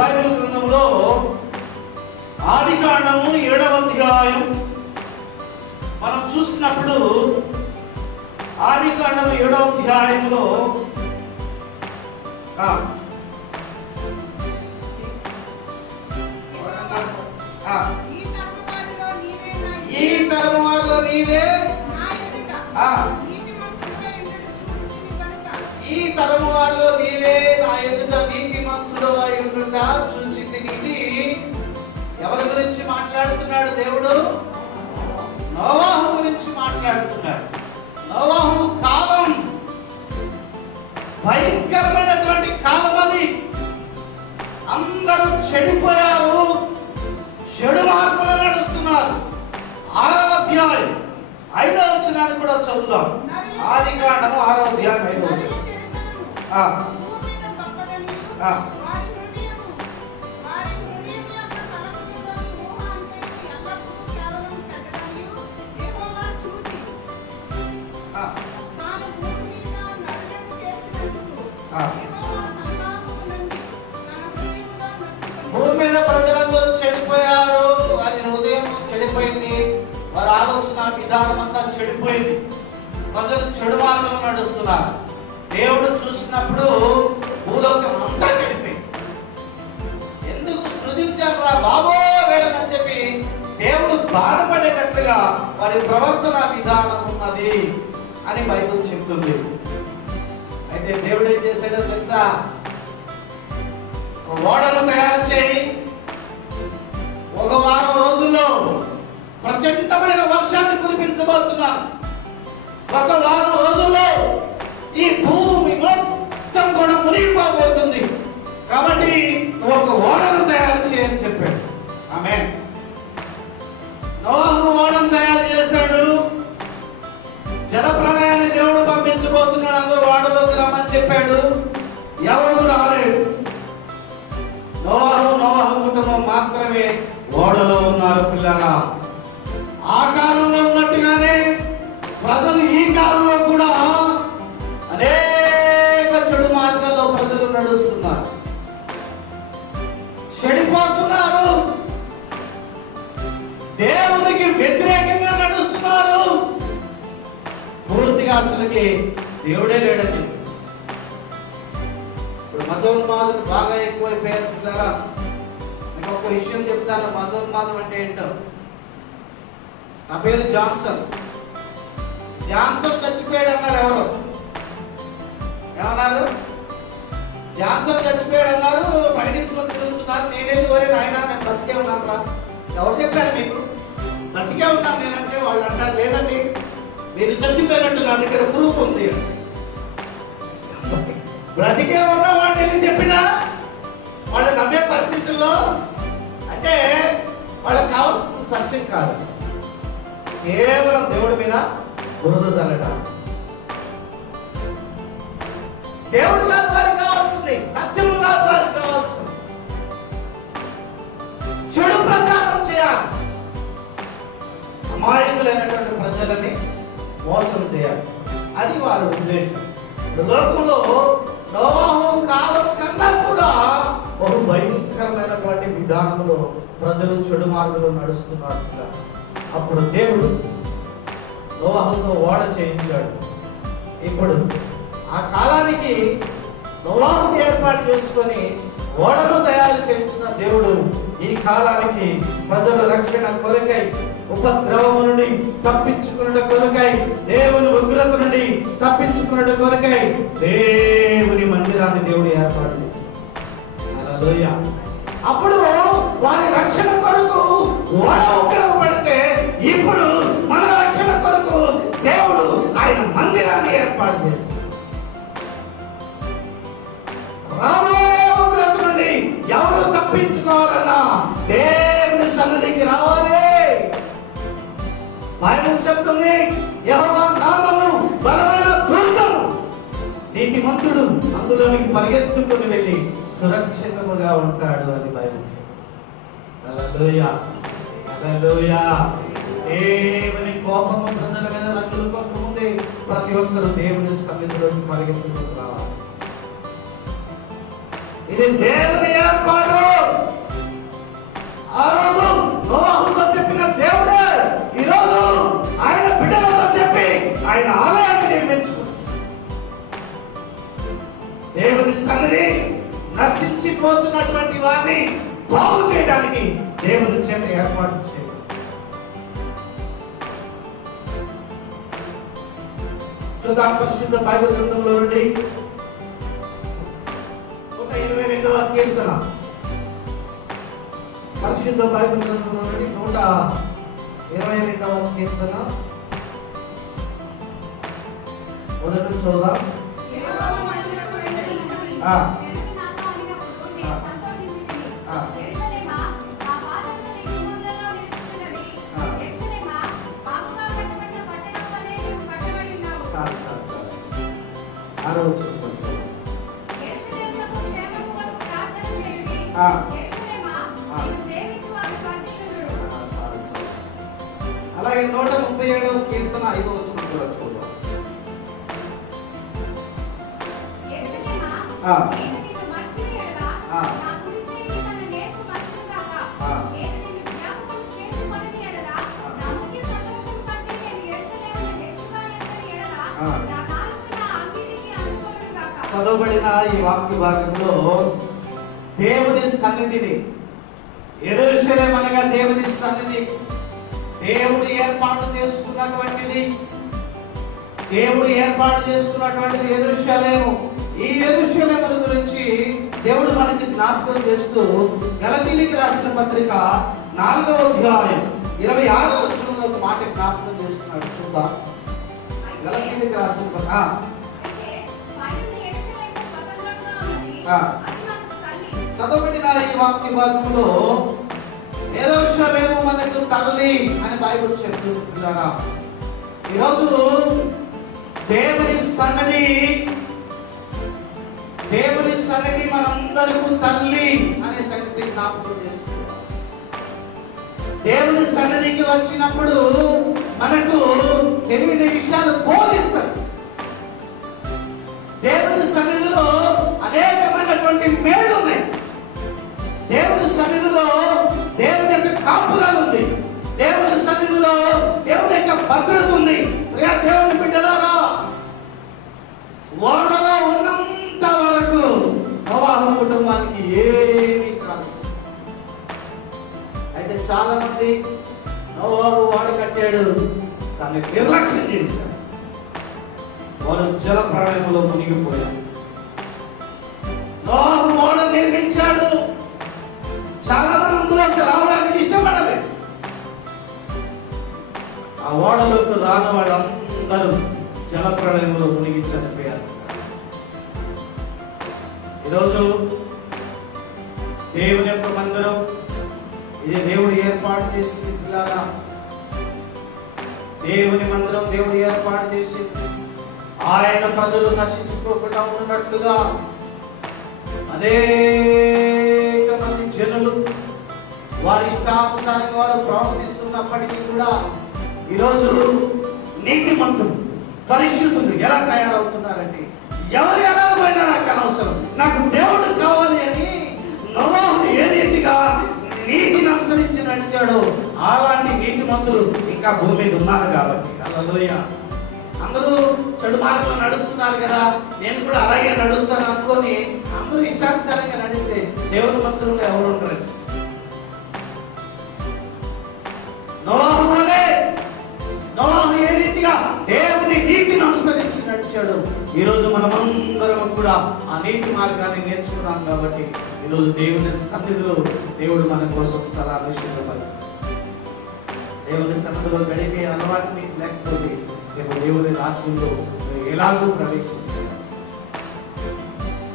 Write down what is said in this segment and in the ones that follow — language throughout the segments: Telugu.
బైబిల్ గ్రంథంలో ఆదికాండము 7వ అధ్యాయం మనం చూసినప్పుడు ఆదికాండము 7వ అధ్యాయంలో ఈ తరములో నీవే ఈ తరము వారిలో నీవే నా ఎదుట నీతిమంతుడు అయి ఉండుట చూచితిని. ఇది ఎవరి గురించి మాట్లాడుతున్నాడు దేవుడు? నోవాహు గురించి మాట్లాడుతున్నాడు. నోవాహు కాలం భయంకరమైనటువంటి కాలం అది. అందరూ చెడిపోయారు, చెడు మార్గంలో నడుస్తున్నారు. 6వ అధ్యాయం 5వ వచనాన్ని కూడా చదువుదాం. ఆదికాండము 6వ అధ్యాయం 5వ వచనం. భూమి మీద ప్రజలందరూ చెడిపోయారు, వారి హృదయం చెడిపోయింది, వారి ఆలోచన విధానం అంతా చెడిపోయింది. ప్రజలు చెడు మార్గంలో నడుస్తున్నారు. దేవుడు చూసినప్పుడు భూలోకం అంతా చెడిపోయింది. ఎందుకు సృజించారా బాబో వేళని చెప్పి దేవుడు బాధపడేటట్లుగా వారి ప్రవర్తన విధానం ఉన్నది అని బైబిల్ చెప్తుంది. అయితే దేవుడు ఏం చేశాడో తెలుసా? ఓడను తయారు చేయి, 1 వారం రోజుల్లో ప్రచండమైన వర్షాన్ని కురిపించబోతున్నారు. 1 వారం రోజుల్లో ఈ భూమి మొత్తం కూడా మునిగిపోబోతుంది. కాబట్టి నువ్వు ఒక ఓడను తయారు చేయని చెప్పాడు. ఆమేన్. నోవాహు ఓడను తయారు చేశాడు. జల ప్రళయాన్ని దేవుడు పంపించబోతున్నాడు. అందరూ ఓడలోకి రమ్మని చెప్పాడు. ఎవరు రాలేదు. నోవాహు కుటుంబం మాత్రమే ఓడలో ఉన్నారు. పిల్లరా, ఆ కాలంలో ఉన్నట్టుగానే ప్రజలు ఈ కాలంలో కూడా అనేక చెడు మార్గాల్లో ప్రజలు నడుస్తున్నారు, చెడిపోతున్నారు, దేవునికి వ్యతిరేకంగా నడుస్తున్నారు. పూర్తిగా అసలుకి దేవుడే లేడని చెప్తున్నారు. ఇప్పుడు మతోన్మాదులు బాగా ఎక్కువైపోయారు. పిల్లరా, మీకు ఒక విషయం చెప్తాను. మతోన్మాదం అంటే ఏంటో. నా పేరు జాన్సన్. జాన్సన్ చచ్చిపోయాడు అన్నారు. ఎవరు ఏమన్నారు? జాన్సన్ చచ్చిపోయాడు అన్నారు. ప్రకటించుకొని తిరుగుతున్నారు. నేనేది వరే నాయన నేను బతికే ఉన్నాను రా. ఎవరు చెప్పారు మీకు? బతికే ఉన్నాను నేనంటే వాళ్ళు అంటారు, లేదండి మీరు చచ్చిపోయినట్టు నా దగ్గర ప్రూఫ్ ఉంది. బ్రతికే ఉన్నా వాడిని వెళ్ళి చెప్పినా వాళ్ళు నమ్మే పరిస్థితుల్లో అంటే వాళ్ళకి కావాల్సిన సత్యం కాదు, కేవలం దేవుడి మీద బురద చల్లడం. దేవుడు కాదు వారికి కావాల్సింది, సత్యము కాదు వారికి కావాల్సింది. చెడు ప్రచారం చేయాలి, అమాయకులైనటువంటి ప్రజలని మోసం చేయాలి. అది వారి ఉద్దేశం. లోకంలో నోవాహు కాలము కన్నా కూడా బహు భయంకరమైనటువంటి విధానంలో ప్రజలు చెడు మార్గంలో నడుస్తున్నారు. అప్పుడు దేవుడు నోవాహుతో ఓడ చేయించాడు. ఇప్పుడు ఆ కాలానికి నోవాహుని ఏర్పాటు చేసుకొని ఓడను తయారు చేయించిన దేవుడు ఈ కాలానికి ప్రజల రక్షణ కొరకై, ఉపద్రవము నుండి తప్పించుకున్న కొరకై, దేవుని ఉగ్రత నుండి తప్పించుకున్న కొరకై దేవుని మందిరాన్ని దేవుడు ఏర్పాటు చేశాడు. హల్లెలూయా. అప్పుడు వారి రక్షణ కొరకు ఓడ ఉపయోగపడితే, ఇప్పుడు మన రక్షణ కొరకు దేవుడు ఆయన మందిరాన్ని ఏర్పాటు చేశాడు. రాబోయే ఉగ్రత నుండి ఎవరు తప్పించుకోవాలన్నా దేవుని సన్నిధికి రావాలి. బైబిల్ చెప్తుంది, యెహోవా నామము బలమైన దుర్గము, నీతిమంతుడు అందులోనికి పరిగెత్తుకుని వెళ్ళి సురక్షితముగా ఉంటాడు అని బైబిల్ చెప్తుంది. హల్లెలూయా, హల్లెలూయా. దేవుని కోపము ప్రజల మీద రంగులు కొట్టుకుంది. ప్రతి ఒక్కరు దేవుని సన్నిధిలోకి పరిగెత్తుకుని రావాలి. ఇది దేవుని ఏర్పాటు. సన్నిధి నశించిపోతున్నటువంటి వారిని బాగు చేయడానికి దేవుని చేత ఏర్పాటు చేయాలి. చూద్దాం పరిశుద్ధ బైబిల్ గ్రంథంలో నుండి 122వ కీర్తన. పరిశుద్ధ బైబిల్ గ్రంథంలో నుండి 122వ కీర్తన మొదటి చూద్దాం. అలాగే 137వ కీర్తన 5వ వచనం కూడా చూద్దాం. చదవబడిన ఈ వాక్య భాగంలో దేవుని సన్నిధిని, యెరూషలేము అనగా దేవుని సన్నిధి, దేవుడు ఏర్పాటు చేసుకున్నటువంటిది, యెరూషలేము. ఈ యెరూషలేము గురించి దేవుడు మనకి జ్ఞాపకం చేస్తూ గలతీయులకు రాసిన పత్రిక 4వ అధ్యాయం 26వ వచనంలో ఒక మాట జ్ఞాపకం చేస్తున్నాడు. చూద్దాం. గలతీయులకు రాసిన పత్రిక చదవబడిన ఈ వాక్య భాగంలో యెరూషలేము మనకు తల్లి అని బైబిల్ చెప్తున్నారా. ఈరోజు దేవుని సన్నిధి మనందరికీ తల్లి అనే సంగతి జ్ఞాపకం చేస్తున్నారు. దేవుని సన్నిధికి వచ్చినప్పుడు మనకు తెలియని విషయాలు బోధిస్తారు. దేవుని సన్నిధిలో అనేకమైనటువంటి మేళ్ళు ఉన్నాయి. దేవుని సన్నిధిలో దేవుని యొక్క కాపుదల ఉంది. దేవుని సన్నిధిలో దేవుని యొక్క భద్రత ఉంది. ప్రియ దేవుని బిడ్డలారా, ఓడలో ఉన్నంత వరకు నోవాహు కుటుంబానికి ఏమీ కాదు. అయితే చాలా మంది నోవాహు ఓడ కట్టాడు, దాన్ని నిర్లక్ష్యం చేశారు. వారు జల ప్రళయంలో మునిగిపోయారు. నోవాహు ఓడ నిర్మించాడు, చాలా మంది అందులోకి రావడానికి ఇష్టపడలేదు. ఆ ఓడలోకి రాని వాళ్ళందరూ జల ప్రళయంలో మునిగి చనిపోయారు. ఈరోజు దేవుని యొక్క మందిరం, ఇది దేవుడు ఏర్పాటు చేసింది. పిల్లరా, దేవుని మందిరం దేవుడు ఏర్పాటు చేసింది. ఆయన ప్రజలు నశించుకోకుండా ఉన్నట్లుగా అనేక మంది జనులు వారి ఇష్టానుసారంగా వారు ప్రవర్తిస్తున్నప్పటికీ కూడా ఈరోజు నీతిమంతులు, పరిశుద్ధులు ఎలా తయారవుతున్నారంటే, ఎవరు ఎలా పోయినా నాకు అనవసరం, నాకు దేవుడు కావాలి అని నోవాహు ఏ రీతిగా నీతిని అనుసరించి నడిచాడో అలాంటి నీతిమంతులు ఇంకా భూమి మీద ఉన్నారు. కాబట్టి హల్లెలూయా. అందరూ చెడు మార్గంలో నడుస్తున్నారు కదా, నేను కూడా అలాగే నడుస్తాను అనుకొని అందరూ ఇష్టానుసారంగా నడిస్తే దేవుని మందిరంలో ఎవరు ఉండరు. నోవాహు ఏ రీతిగా దేవుని నీతిని అనుసరించి నడిచాడు, ఈరోజు మనమందరం కూడా ఆ నీతి మార్గాన్ని నేర్చుకున్నాం. కాబట్టి ఈరోజు దేవుని సన్నిధిలో దేవుడు మన కోసం స్థలాన్ని సిద్ధపరిచాడు. దేవుని సన్నిధిలో గడిపే అలవాటు నీకు లేకపోతే రేపు దేవుని రాజ్యంలో ఎలాగో ప్రవేశించాలి.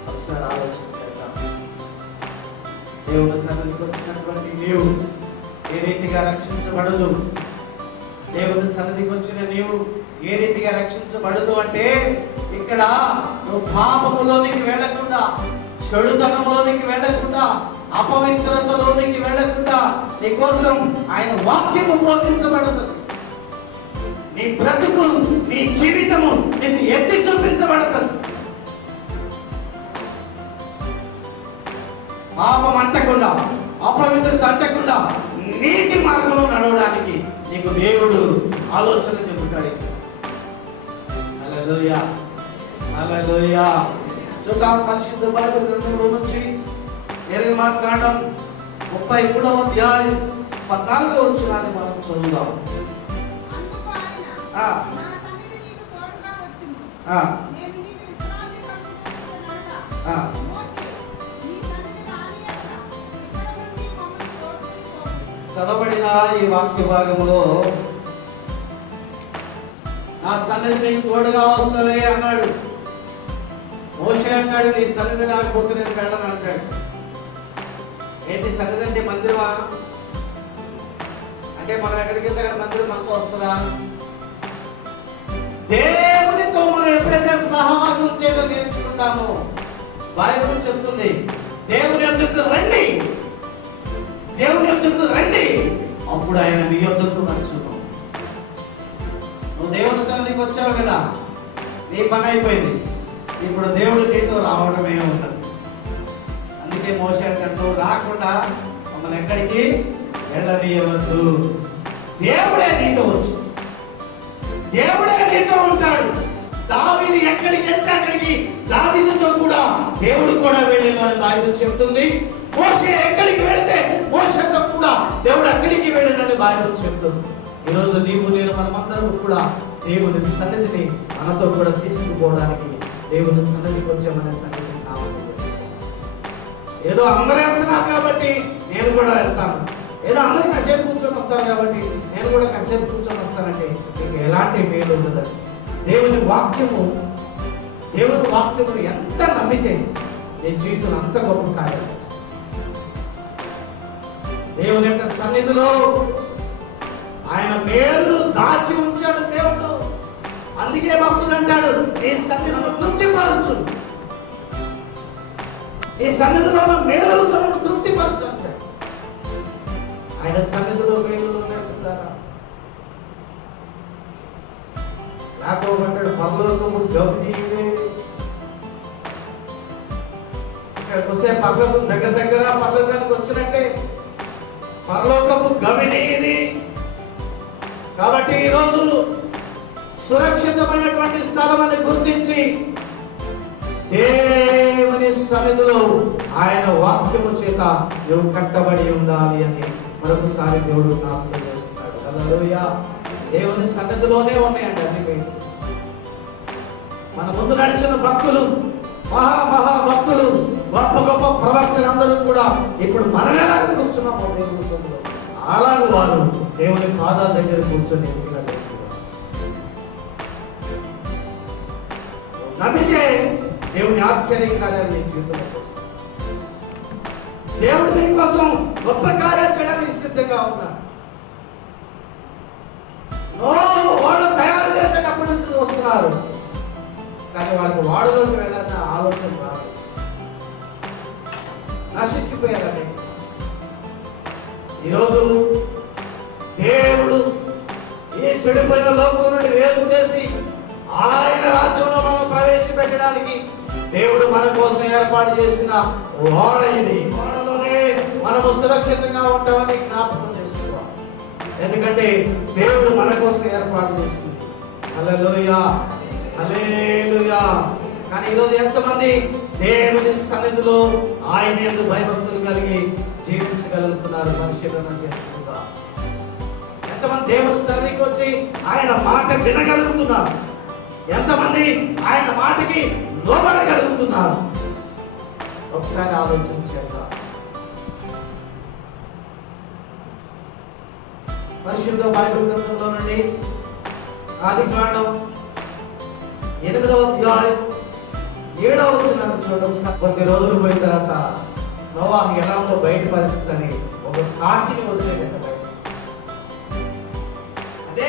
ఒకసారి ఆలోచించేద్దాం. దేవుని సన్నిధికి వచ్చినటువంటి నీవు ఏ రీతిగా రక్షించబడదు, దేవుని సన్నిధికి వచ్చిన నీవు ఏ రీతిగా రక్షించబడదు అంటే, ఇక్కడ నువ్వు పాపములోనికి వెళ్లకుండా, చెడుతనంలోనికి వెళ్లకుండా, అపవిత్రతలోనికి వెళ్లకుండా నీ కోసం ఆయన వాక్యము బోధించబడుతుంది. నీ బ్రతుకు, నీ జీవితము నీకు ఎత్తి చూపించబడుతుంది. పాపం అంటకుండా, అపవిత్రత అంటకుండా నీతి మార్గంలో నడవడానికి నీకు దేవుడు ఆలోచన చెబుతాడు. హల్లెలూయా, హల్లెలూయా. చూద్దాం పరిశుద్ధ బైబిల్ గ్రంథంలో నుంచి నిర్గమకాండం 33వ అధ్యాయం 14వ వచనాన్ని మనం చదువుదాం. చదవబడిన ఈ వాక్య భాగంలో నా సన్నిధి నీకు తోడుగా వస్తుంది అన్నాడు. మోషే అంటాడు, నీ సన్నిధి రాకపోతే నేను వెళ్ళను అంటాడు. ఏంటి సన్నిధి అంటే? మందిరమా అంటే మనం ఎక్కడికి వెళ్తే అక్కడ మందిరం మనతో వస్తుందా? దేవునితో మనం ఎప్పుడైతే సహవాసం చేయడం నేర్చుకుంటామో బైబిల్ చెప్తుంది, దేవుని యొద్దకు రండి, దేవుని యొద్దకు రండి, అప్పుడు ఆయన మీ యొద్దకు వచ్చును. నువ్వు దేవుని సన్నిధికి వచ్చావు కదా, నీ పని అయిపోయింది. ఇప్పుడు దేవుడు నీతో రావడమే ఉన్నది. అందుకే మోషే అంటాడు, నువ్వు రాకుండా మమ్మల్ని ఎక్కడికి వెళ్ళనీయవద్దు. దేవుడే నీతో వచ్చు, దేవుడే నీతో ఉంటాడు. దావీదు ఎక్కడికి వెళ్తే అక్కడికి దావీదుతో కూడా దేవుడు కూడా వెళ్ళినని బైబిల్ చెప్తుంది. మోషే ఎక్కడికి వెళితే మోషేతో కూడా దేవుడు అక్కడికి వెళ్ళినని బైబిల్ చెప్తుంది. ఈరోజు నీవు నేను మనమందరం కూడా దేవుని సన్నిధిని మనతో కూడా తీసుకుపోవడానికి దేవుని సన్నిధికి వచ్చామనే సంగతి ఏదో అందరూ వెళ్తున్నారు కాబట్టి నేను కూడా వెళ్తాను, ఏదో అందరూ కాసేపు కూర్చొని వస్తాను కాబట్టి నేను కూడా కాసేపు కూర్చొని వస్తానంటే నీకు ఎలాంటి మేలు ఉండదండి. దేవుని వాక్యము ఎంత నమ్మితే నీ జీవితం అంత గొప్ప కార్యాలు. దేవుని యొక్క సన్నిధిలో ఆయన మేలు దాచి ఉంచాడు దేవుడు. అందుకే భక్తుడు అంటాడు, నీ సన్నిధిలో తృప్తిపరచు, నీ సన్నిధిలో మేలుతో తృప్తిపరచు అంటాడు. ఆయన సన్నిధిలో మేలులు ఉన్నారా? యాకోబు అంటాడు, పరలోకము గమనీయుడే. ఇక్కడికి వస్తే పరలోకం దగ్గర పరలోకానికి వచ్చినట్టే. పరలోకము గమనీయది కాబట్టి ఈరోజు సురక్షితమైనటువంటి స్థలం అని గుర్తించి దేవుని సన్నిధిలో ఆయన వాక్యము చేత నువ్వు కట్టబడి ఉండాలి అని మరొకసారి దేవుడు జ్ఞాపకం చేస్తున్నాడు. హల్లెలూయా. దేవుని సన్నిధిలోనే ఉన్నాయండి అన్ని. మన ముందు నడిచిన భక్తులు, మహా భక్తులు, గొప్ప ప్రవక్తలు అందరూ కూడా ఇప్పుడు మనం ఎలా కూర్చున్నామో దేవుని సన్నిధిలో అలాగే వారు దేవుని పాదాల దగ్గర కూర్చొని నమ్మితే దేవుని ఆశ్చర్య కార్యాలు నీ జీవితంలో చూస్తాడు. దేవుడు నీ కోసం గొప్ప కార్యాలు చేయడానికి సిద్ధంగా ఉన్నాడు. వాడు తయారు చేసేటప్పటి నుంచి చూస్తున్నారు, కానీ వాళ్ళకి వాడులోకి వెళ్ళాలన్న ఆలోచన రాదు. నశించిపోయారని ఈరోజు దేవుడు ఈ చెడిపోయిన లోకం నుండి వేరు చేసి ఆయన రాజ్యంలో మనం ప్రవేశపెట్టడానికి దేవుడు మన కోసం ఏర్పాటు చేసిన ఓడ ఇది. ఓడలోనే మనము సురక్షితంగా ఉంటామని జ్ఞాపకం చేసుకోవాలి. ఎందుకంటే దేవుడు మన కోసం ఏర్పాటు చేసింది. హల్లెలూయా, హల్లెలూయా. కానీ ఈరోజు ఎంతమంది దేవుని సన్నిధిలో ఆయన యందు భయభక్తులు కలిగి జీవించగలుగుతున్నారు? పరిశీలన చేసుకుంటా ఎంతమంది దేవుని సన్నిధికి వచ్చి ఆయన మాట వినగలుగుతున్నారు? ఎంతమంది ఆయన మాటకి లోబడగలుగుతున్నారు? ఒకసారి ఆలోచించేద్దాం. పరిశుద్ధ బైబిల్ గ్రంథంలో నుండి ఆదికాండం 8వ అధ్యాయం 7వ వచనాన్ని చూడండి. కొద్ది రోజులు పోయిన తర్వాత నోవాహు ఎలా ఉందో బయట పరిస్థితి అని ఒక కాకిని వదిలేట. అదే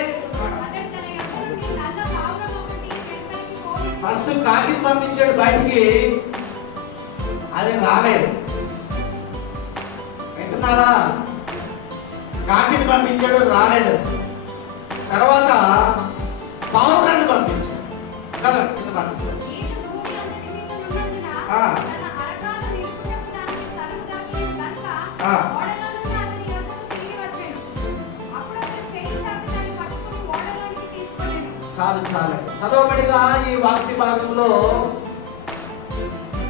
ఫస్ట్ కాకిని పంపించాడు బయటికి, అది రాలేదు. వింటున్నారా? కాకిని పంపించాడు, రాలేదు. తర్వాత పావురాన్ని పంపించాడు కదా, కింద పంపించాడు. చాలు చదవబడిన ఈ వాక్య భాగంలో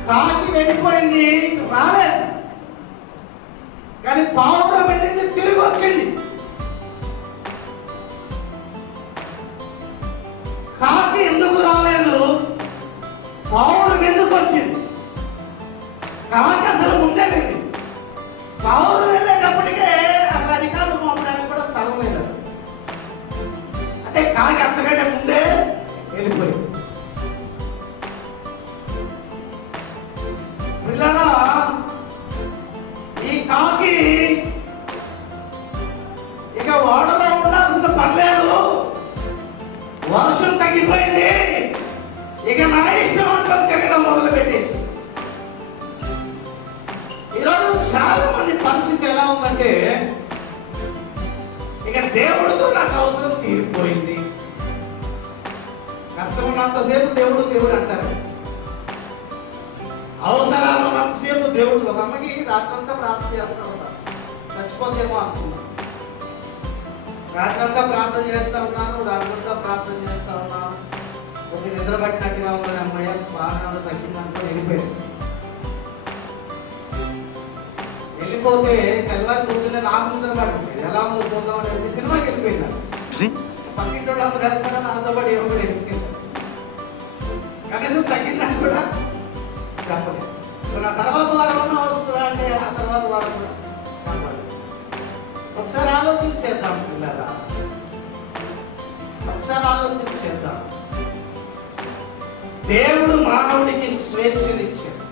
కాకి వెళ్ళిపోయింది, రాలేదు. కానీ పావురం వెళ్ళింది, తిరిగి వచ్చింది. కాకి ఎందుకు రాలేదు? పావురం ఎందుకు వచ్చింది? కాకి అసలు ముందే లేదు. పావురం వెళ్ళేటప్పటికే అక్కడ అధికారులు మోపడానికి కూడా స్థలం లేదు. అంటే కాకి అంతకంటే ముందే వెళ్ళిపోయింది. పిల్లరా, ఈ కాకి ఇక ఓడలో ఉండాల్సిన పర్లేదు, వర్షం తగ్గిపోయింది, ఇక నా ఇష్టం అనుకుని తిరగడం మొదలు పెట్టేసి. ఈరోజు చాలా మంది పరిస్థితి ఎలా ఉందంటే, ఇక దేవుడితో నాకు అవసరం తీరిపోయింది. కష్టం ఉన్నంతసేపు దేవుడు దేవుడు అంటారు, అవసరాలు ఉన్నంతసేపు దేవుడు. ఒక అమ్మకి రాత్రంతా ప్రార్థన చేస్తా ఉంటాను, చచ్చిపోతేమో అనుకున్నాను. రాత్రంతా ప్రార్థన చేస్తా ఉన్నాను, కొద్ది నిద్ర పట్టినట్టుగా ఉంది. అమ్మాయి బాగా తగ్గిందంతా వెళ్ళిపోతే తెల్లవారి పొద్దున్నే నాకు నిద్ర పట్టలేదు. ఎలా ఉందో చూద్దాం అనేది సినిమాకి వెళ్ళిపోయింది. పక్కింటి వాళ్ళు అందరూ వెళ్తారా, నాతో పాటు ఏమో కూడా వెళ్ళిపోయింది. కనీసం తగ్గిందని కూడా చెప్పలేదు. నా తర్వాత వారం వస్తుందా అంటే ఆ తర్వాత వారం కూడా చెప్పలేదు. ఒకసారి ఆలోచించేద్దాం పిల్లరా, ఒకసారి ఆలోచించేద్దాం. దేవుడు మానవుడికి స్వేచ్ఛనిచ్చాడు.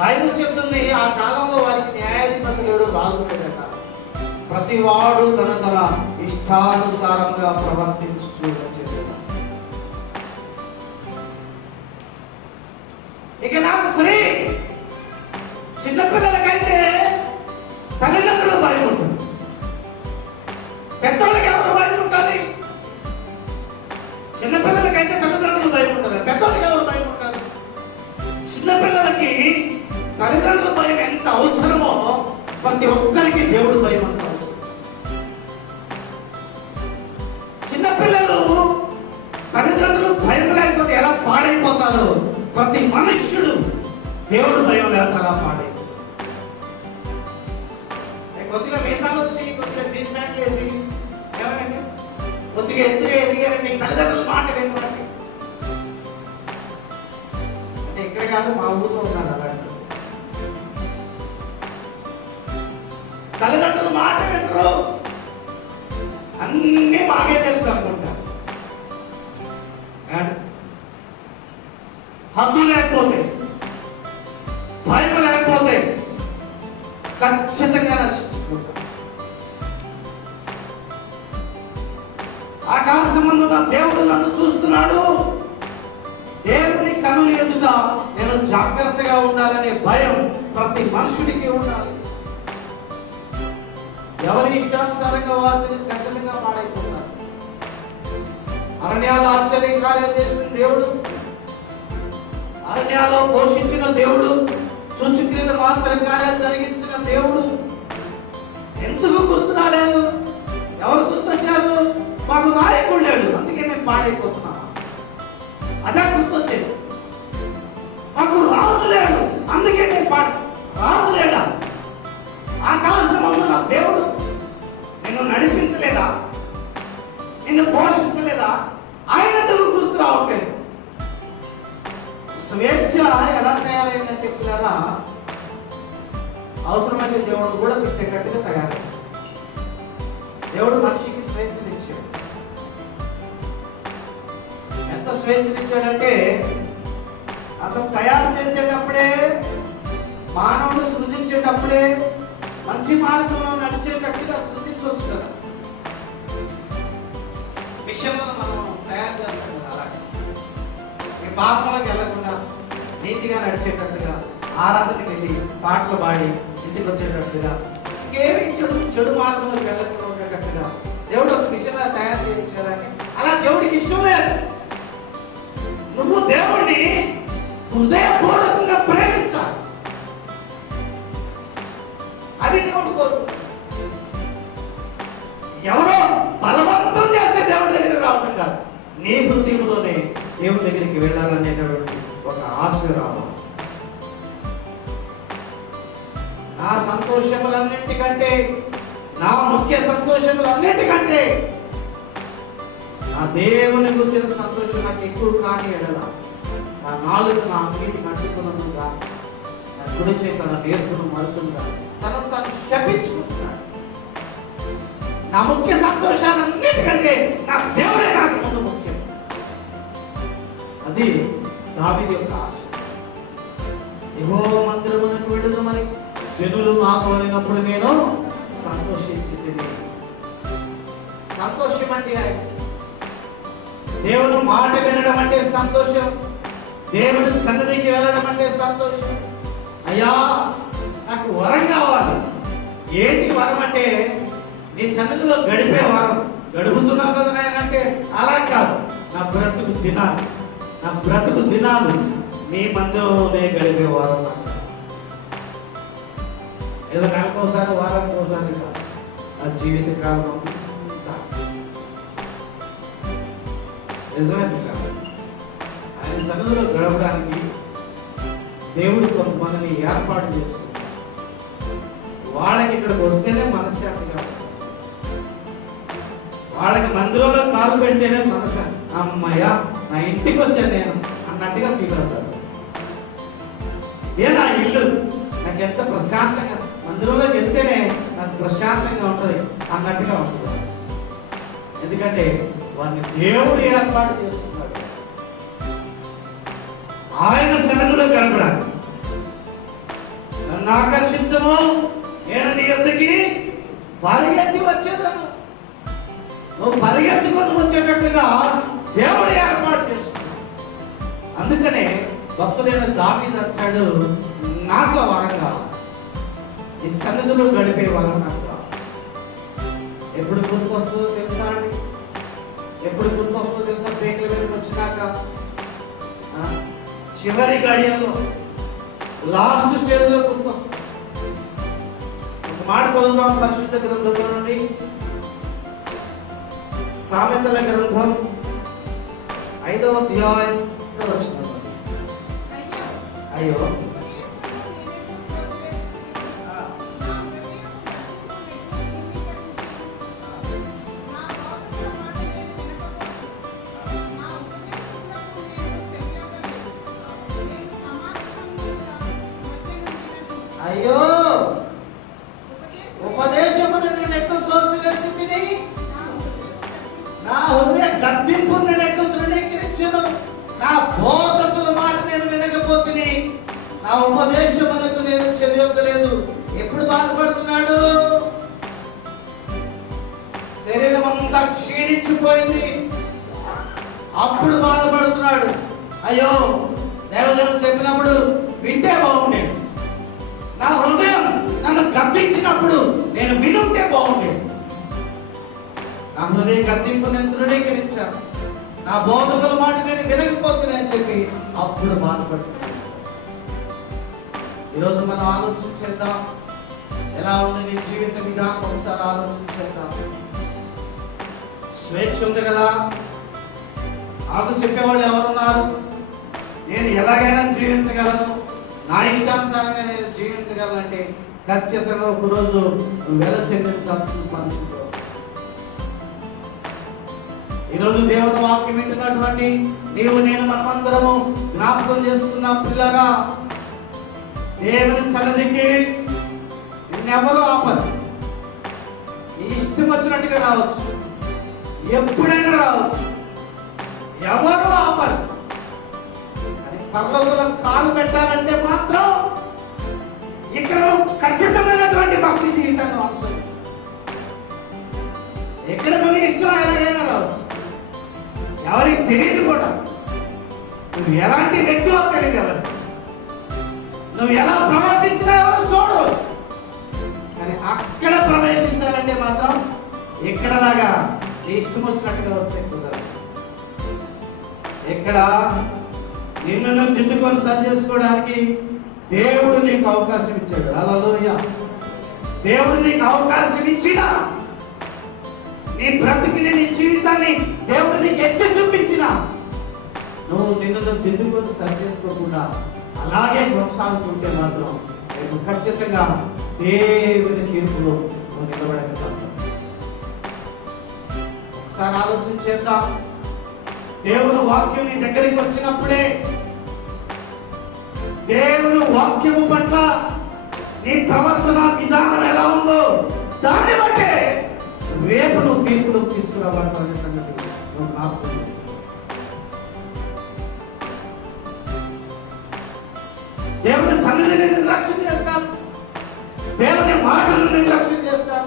బైబిల్ చెప్తుంది, ఆ కాలంలో వారికి న్యాయాధిపతులు రాజులేడట. ప్రతి వాడు తన ఇష్టానుసారంగా ప్రవర్తించు. ఇక నాకు ఫ్రీ. చిన్నపిల్లలకైతే తల్లిదండ్రుల భయం ఉంటుంది, పెద్దోళ్ళకి ఎవరు భయం ఉంటుంది? చిన్నపిల్లలకైతే తల్లిదండ్రుల భయం ఉంటుంది, పెద్దోళ్ళకి ఎవరు భయం ఉంటుంది? చిన్నపిల్లలకి తల్లిదండ్రుల భయం ఎంత అవసరమో ప్రతి ఒక్కరికి దేవుడు భయం అంత అవసరం. చిన్నపిల్లలు తల్లిదండ్రులు భయం లేకపోతే ఎలా పాడైపోతారో, ప్రతి మనుష్యుడు దేవుడు భయం లేకపోతే అలా పాడైపోతాడు. కొద్దిగా మీసాలు వచ్చి, కొద్దిగా జీన్ ప్యాంట్లు వేసి, ఏమండి కొద్దిగా ఎత్తుగా ఎదిగారండి, తల్లిదండ్రుల మాట వినరండి అంటే ఇక్కడ కాదు, మా ఊర్లో ఉన్నారు అలాంటి తల్లిదండ్రుల మాట వినరు, అన్నీ మాకే తెలుసు అనుకుంటారు. హద్దు లేకపోతే, భయం లేకపోతే ఖచ్చితంగా నశించుకుంటారు. ఆకాశమందున దేవుడు నన్ను చూస్తున్నాడు, దేవుని కనులు ఎదుట నేను జాగ్రత్తగా ఉండాలనే భయం ప్రతి మనుషుడికి ఉండాలి. ఎవరి ఇష్టానుసారంగా వారిని ఖచ్చితంగా పాడైపోతారు. అరణ్యాల్లో ఆశ్చర్య కార్యాలు చేసిన దేవుడు, అరణ్యాల్లో పోషించిన దేవుడు, సూచక్రియలు మాత్రం కార్యాలు జరిగించిన దేవుడు ఎందుకు గుర్తు రాలేదు? ఎవరు గుర్తొచ్చారు? మాకు నాయకుడు లేడు, అందుకే మేము పాడైపోతున్నాం. అదే గుర్తొచ్చేది. మాకు రాజు లేడు, అందుకే మేము రాజు లేడా? ఆకాశంలో నా దేవుడు నిన్ను నడిపించలేదా? నిన్ను పోషించలేదా? ఆయన ఎందుకు గుర్తు రావట్లేదు? స్వేచ్ఛ ఎలా తయారైందంటే పిల్లరా, అవసరమైతే దేవుడు కూడా తిట్టేటట్టుగా తయారైంది. దేవుడు మనిషికి స్వేచ్ఛనిచ్చాడు. ఎంత స్వేచ్ఛనిచ్చాడంటే, అసలు తయారు చేసేటప్పుడే, మానవుడు సృజించేటప్పుడే మంచి మార్గంలో నడిచేటట్టుగా సృజించవచ్చు కదా. విషయంలో మనం తయారు చేస్తాం కదా, అలాగే ఈ పాపంలోకి వెళ్లకుండా నీతిగా నడిచేటట్టుగా, ఆరాధనకి వెళ్ళి పాటలు పాడి ఇంటికి వచ్చేటట్టుగా, ఇంకేమి చెడు మార్గంలోకి వెళ్ళకుండా ఉండేటట్టుగా దేవుడు ఒక మిషన్గా తయారు చేయించాలని. అలా దేవుడికి ఇష్టం లేదు. నువ్వు దేవుడిని హృదయపూర్వకంగా ప్రేమించాలి, అది దేవుడు కోరు. ఎవరో బలవంతం చేస్తే దేవుడి దగ్గర రావడం కాదు, నీ హృదయంలోనే దేవుడి దగ్గరికి వెళ్ళాలనేటటువంటి ఒక ఆశ రావాలి. నా సంతోషములన్నిటికంటే, నా ముఖ్య సంతోషములన్నిటికంటే నా దేవుని గురించిన సంతోషం నాకు ఎక్కువ కాని ఎడల నా నాలుగు నా మీటికి అంటుకున్నగా, నా కుడి చేత నా నేర్పును మడుతుందా తను తాను శపించుకుంటున్నాడు. నా ముఖ్య సంతోషాలన్నిటికంటే నా దేవుడే నాకు ముందు ముఖ్యం. అది దావీదు యొక్క ఆశ. యెహోవా మందిరమునకు వెళ్ళుదామని జనులు నాకు అనినప్పుడు నేను సంతోషించింది. సంతోషం అంటే దేవుని మాట వినడం అంటే సంతోషం. దేవుని సన్నిధికి వెళ్ళడం అంటే సంతోషం. అయ్యా నాకు వరం కావాలి. ఏంటి వరం అంటే, నీ సన్నిధిలో గడిపే వరం. గడుపుతున్నావు కదా నాయన అంటే అలా కాదు. నా బ్రతుకు దినాలు, నా బ్రతుకు దినాలు నీ మందిరంలోనే గడిపే వరం. ఏదో నెలకోసారి వారానికి ఒకసారి కాదు, నా జీవిత కాలం నిజమే కాదు. ఆయన సన్నిధిలో గడపడానికి దేవుడు కొంతమందిని ఏర్పాటు చేసుకుంటాడు. వాళ్ళకి ఇక్కడికి వస్తేనే మనశ్శాంతి కాదు. వాళ్ళకి మందిరంలో కాలు పెడితేనే మనశ్శాంతి. అమ్మయ్య నా ఇంటికి వచ్చాను నేను అన్నట్టుగా ఫీల్ అవుతారు. నా ఇల్లు నాకు ఎంత ప్రశాంతంగా, మందిరంలోకి వెళ్తేనే నాకు ప్రశాంతంగా ఉంటుంది అన్నట్టుగా ఉంటుంది. ఎందుకంటే వారిని దేవుడు ఏర్పాటు చేస్తున్నాడు ఆయన సన్నిధిలో గడపడానికి. నన్ను ఆకర్షించము, నేను నీ యొద్దకి పరిగెత్తి వచ్చేదాను. నువ్వు పరిగెత్తుకొని వచ్చేటట్లుగా దేవుడు ఏర్పాటు చేస్తున్నాడు. అందుకనే భక్తుడైన దావీదు అంటాడు, నాకు వరం కావాలి, ఈ సన్నిధిలో గడిపే వరం నాకు కావాలి. ఎప్పుడు గుర్తొస్తుందో తెలుసా అండి? ఎప్పుడు గుర్తొస్తుందో తెలుసా? పేకల మీదకి వచ్చినాక చివరి గడియల్లో, లాస్ట్ స్టేజ్ లో గుర్తొస్తుంది. ఒక మాట చదువుతాం పరిశుద్ధ గ్రంథంలో నుండి, సామెతల గ్రంథం 5వ అధ్యాయం వచ్చిన. అయ్యో అయ్యో ఉపదేశమును నేను ఎట్లు త్రోసివేసి తిని, నా హృదయ గద్దింపును నేను ఎట్లు తృణీకరించను. నా బోధకుల మాట నేను వినకపోతుని, నా ఉపదేశమునకు నేను చెవియొక్కలేదు. ఎప్పుడు బాధపడుతున్నాడు? శరీరం అంతా క్షీణించిపోయింది, అప్పుడు బాధపడుతున్నాడు. అయ్యో దేవజనం చెప్పినప్పుడు వింటే బాగుండేది, నా హృదయం నన్ను గద్దించినప్పుడు నేను వినుంటే బాగుండేది. నా హృదయ గద్దింపు నేను తృణీకరించాను, నా బోధకుల మాట నేను వినకపోతున్నానని చెప్పి అప్పుడు బాధపడుతున్నాను. ఈరోజు మనం ఆలోచించేద్దాం, ఎలా ఉంది నీ జీవిత విధానం ఒకసారి ఆలోచించేద్దాం. స్వేచ్ఛ ఉంది కదా, నాకు చెప్పేవాళ్ళు ఎవరున్నారు? నేను ఎలాగైనా జీవించగలను, నా ఇష్టానుసారంగా నేను జీవించగలనంటే ఖచ్చితంగా ఒకరోజు వెల చెల్లించాల్సిన పరిస్థితి వస్తుంది. ఈరోజు దేవుని వాక్యం వింటున్నటువంటి నీవు నేను మనమందరము జ్ఞాపకం చేసుకున్న పిల్లరా, దేవుని సన్నిధికి నిన్నెవరూ ఆపరు. నీ ఇష్టం వచ్చినట్టుగా రావచ్చు, ఎప్పుడైనా రావచ్చు, ఎవరు ఆపరు. పరలోకంలో కాలు పెట్టాలంటే మాత్రం ఇక్కడ ఖచ్చితమైనటువంటి భక్తి జీవితాన్ని అనుసరించు. ఎక్కడ నువ్వు ఇష్టం ఎలాగైనా రావచ్చు, ఎవరికి తెలియదు కూడా. నువ్వు ఎలాంటి వ్యక్తిలో తెలియదు, ఎవరు నువ్వు ఎలా ప్రవర్తించినా ఎవరు చూడరు. కానీ అక్కడ ప్రవేశించాలంటే మాత్రం ఎక్కడలాగా నీ ఇష్టం వచ్చినట్టుగా వస్తే కుదరదు. ఎక్కడ నిన్ను దిద్దుకొని సరి చేసుకోవడానికి దేవుడు నీకు అవకాశం ఇచ్చాడు. హల్లెలూయా. దేవుడు నీకు అవకాశం ఇచ్చినా, నీ బ్రతికిని నీ జీవితాన్ని దేవుడు నీకు ఎత్తి చూపించిన, నువ్వు నిన్ను దిద్దుకొని సరి చేసుకోకుండా అలాగే కొనసాగుతుంటే మాత్రం రేపు ఖచ్చితంగా దేవుని తీర్పులో నువ్వు నిలబడగలుగుతావు. ఒకసారి ఆలోచించేద్దాం. దేవుని వాక్యం నీ దగ్గరికి వచ్చినప్పుడే దేవుని వాక్యము పట్ల నీ ప్రవర్తన విధానం ఎలా ఉందో దాన్ని బట్టే రేపు నువ్వు తీర్పులో తీసుకురాబడతానే సంగతి నువ్వు జ్ఞాపకం చేసుకో. దేవుని సన్నిధిని నిర్లక్ష్యం చేస్తాం, దేవుని మాటలను నిర్లక్ష్యం చేస్తాం,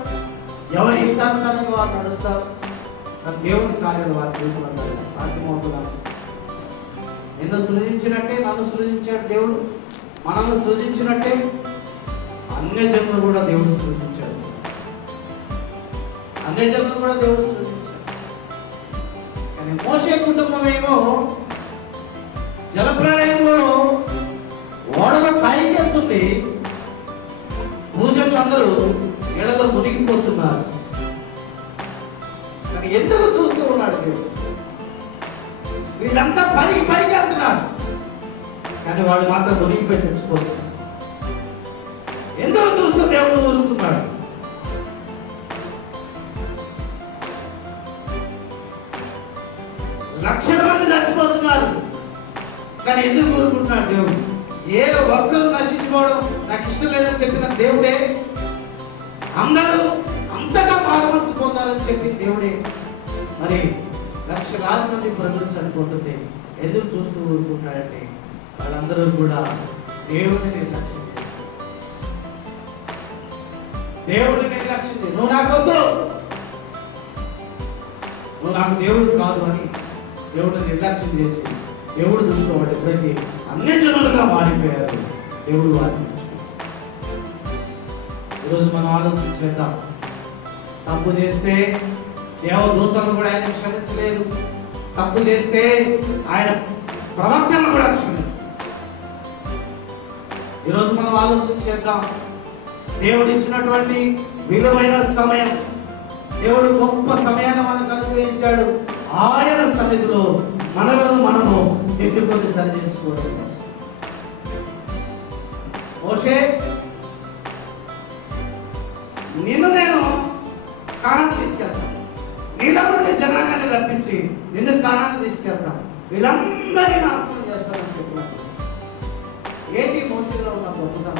ఎవరి ఇష్టానుసారంగా వారు నడుస్తారు. దేవుని కార్యాలు వారి జీవితంలో సాధ్యమవుతున్నారు. నిన్ను సృజించినట్టే నన్ను సృజించాడు దేవుడు. మనల్ని సృజించినట్టే అన్యజనులు కూడా దేవుడు సృజించాడు. అన్యజనులు కూడా దేవుడు సృజించాడు. కానీ మోషే కుటుంబం ఏమో జలప్రళయంలో ఓడలో పైకి ఎత్తుంది, భూజనులు అందరూ నీళ్ళలో మునిగిపోతున్నారు. కానీ ఎందుకు చూస్తూ ఉన్నాడు దేవుడు? వీళ్ళంతా పైకి వెళ్తున్నారు, కానీ వాళ్ళు మాత్రం మునిగిపోయి చచ్చిపోతున్నారు. ఎందుకు చూస్తూ దేవుడు ఊరుకున్నాడు? లక్షల మంది చచ్చిపోతున్నారు, కానీ ఎందుకు ఊరుకుంటున్నాడు దేవుడు? ఏ ఒక్కరు నశించుకోవడం నాకు ఇష్టం లేదని చెప్పిన దేవుడే, అందరూ అంతగా మారుమనసు పొందాలని చెప్పి దేవుడే, మరి లక్షలాది మంది ప్రజలు చనిపోతుంటే ఎందుకు చూస్తూ ఊరుకుంటాడంటే వాళ్ళందరూ కూడా దేవుని నిర్లక్ష్యం చేస్తారు. దేవుని నిర్లక్ష్యం చేసి నువ్వు నాకొద్దు, నువ్వు నాకు దేవుడు కాదు అని దేవుడిని నిర్లక్ష్యం చేసి దేవుడు దృష్టిలో వాడు ఎప్పుడైతే అన్ని జనులుగా మారిపోయారు దేవుడు వారిని ఈరోజు మనం ఆలోచించేద్దాం. తప్పు చేస్తే దేవదూతలను కూడా ఆయన క్షమించలేదు, తప్పు చేస్తే ఆయన ప్రవక్తలను కూడా క్షమించలేదు. ఈరోజు మనం ఆలోచించేద్దాం. దేవుడు ఇచ్చినటువంటి విలువైన సమయం, దేవుడు గొప్ప సమయాన్ని మనకు అనుగ్రహించాడు. ఆయన సన్నిధిలో మనలను మనము దిద్దుకొని సరి చేసుకోవడం. మోషే, నిన్ను నేను కానానికి తీసుకెళ్తాను, నీలో నుండి జనాంగాన్ని రప్పించి నిన్ను కానానికి తీసుకెళ్తాను, వీళ్ళందరినీ నాశనం చేస్తానని చెప్పినప్పుడు ఏంటి మోషేలో ఉన్న గొప్పతనం?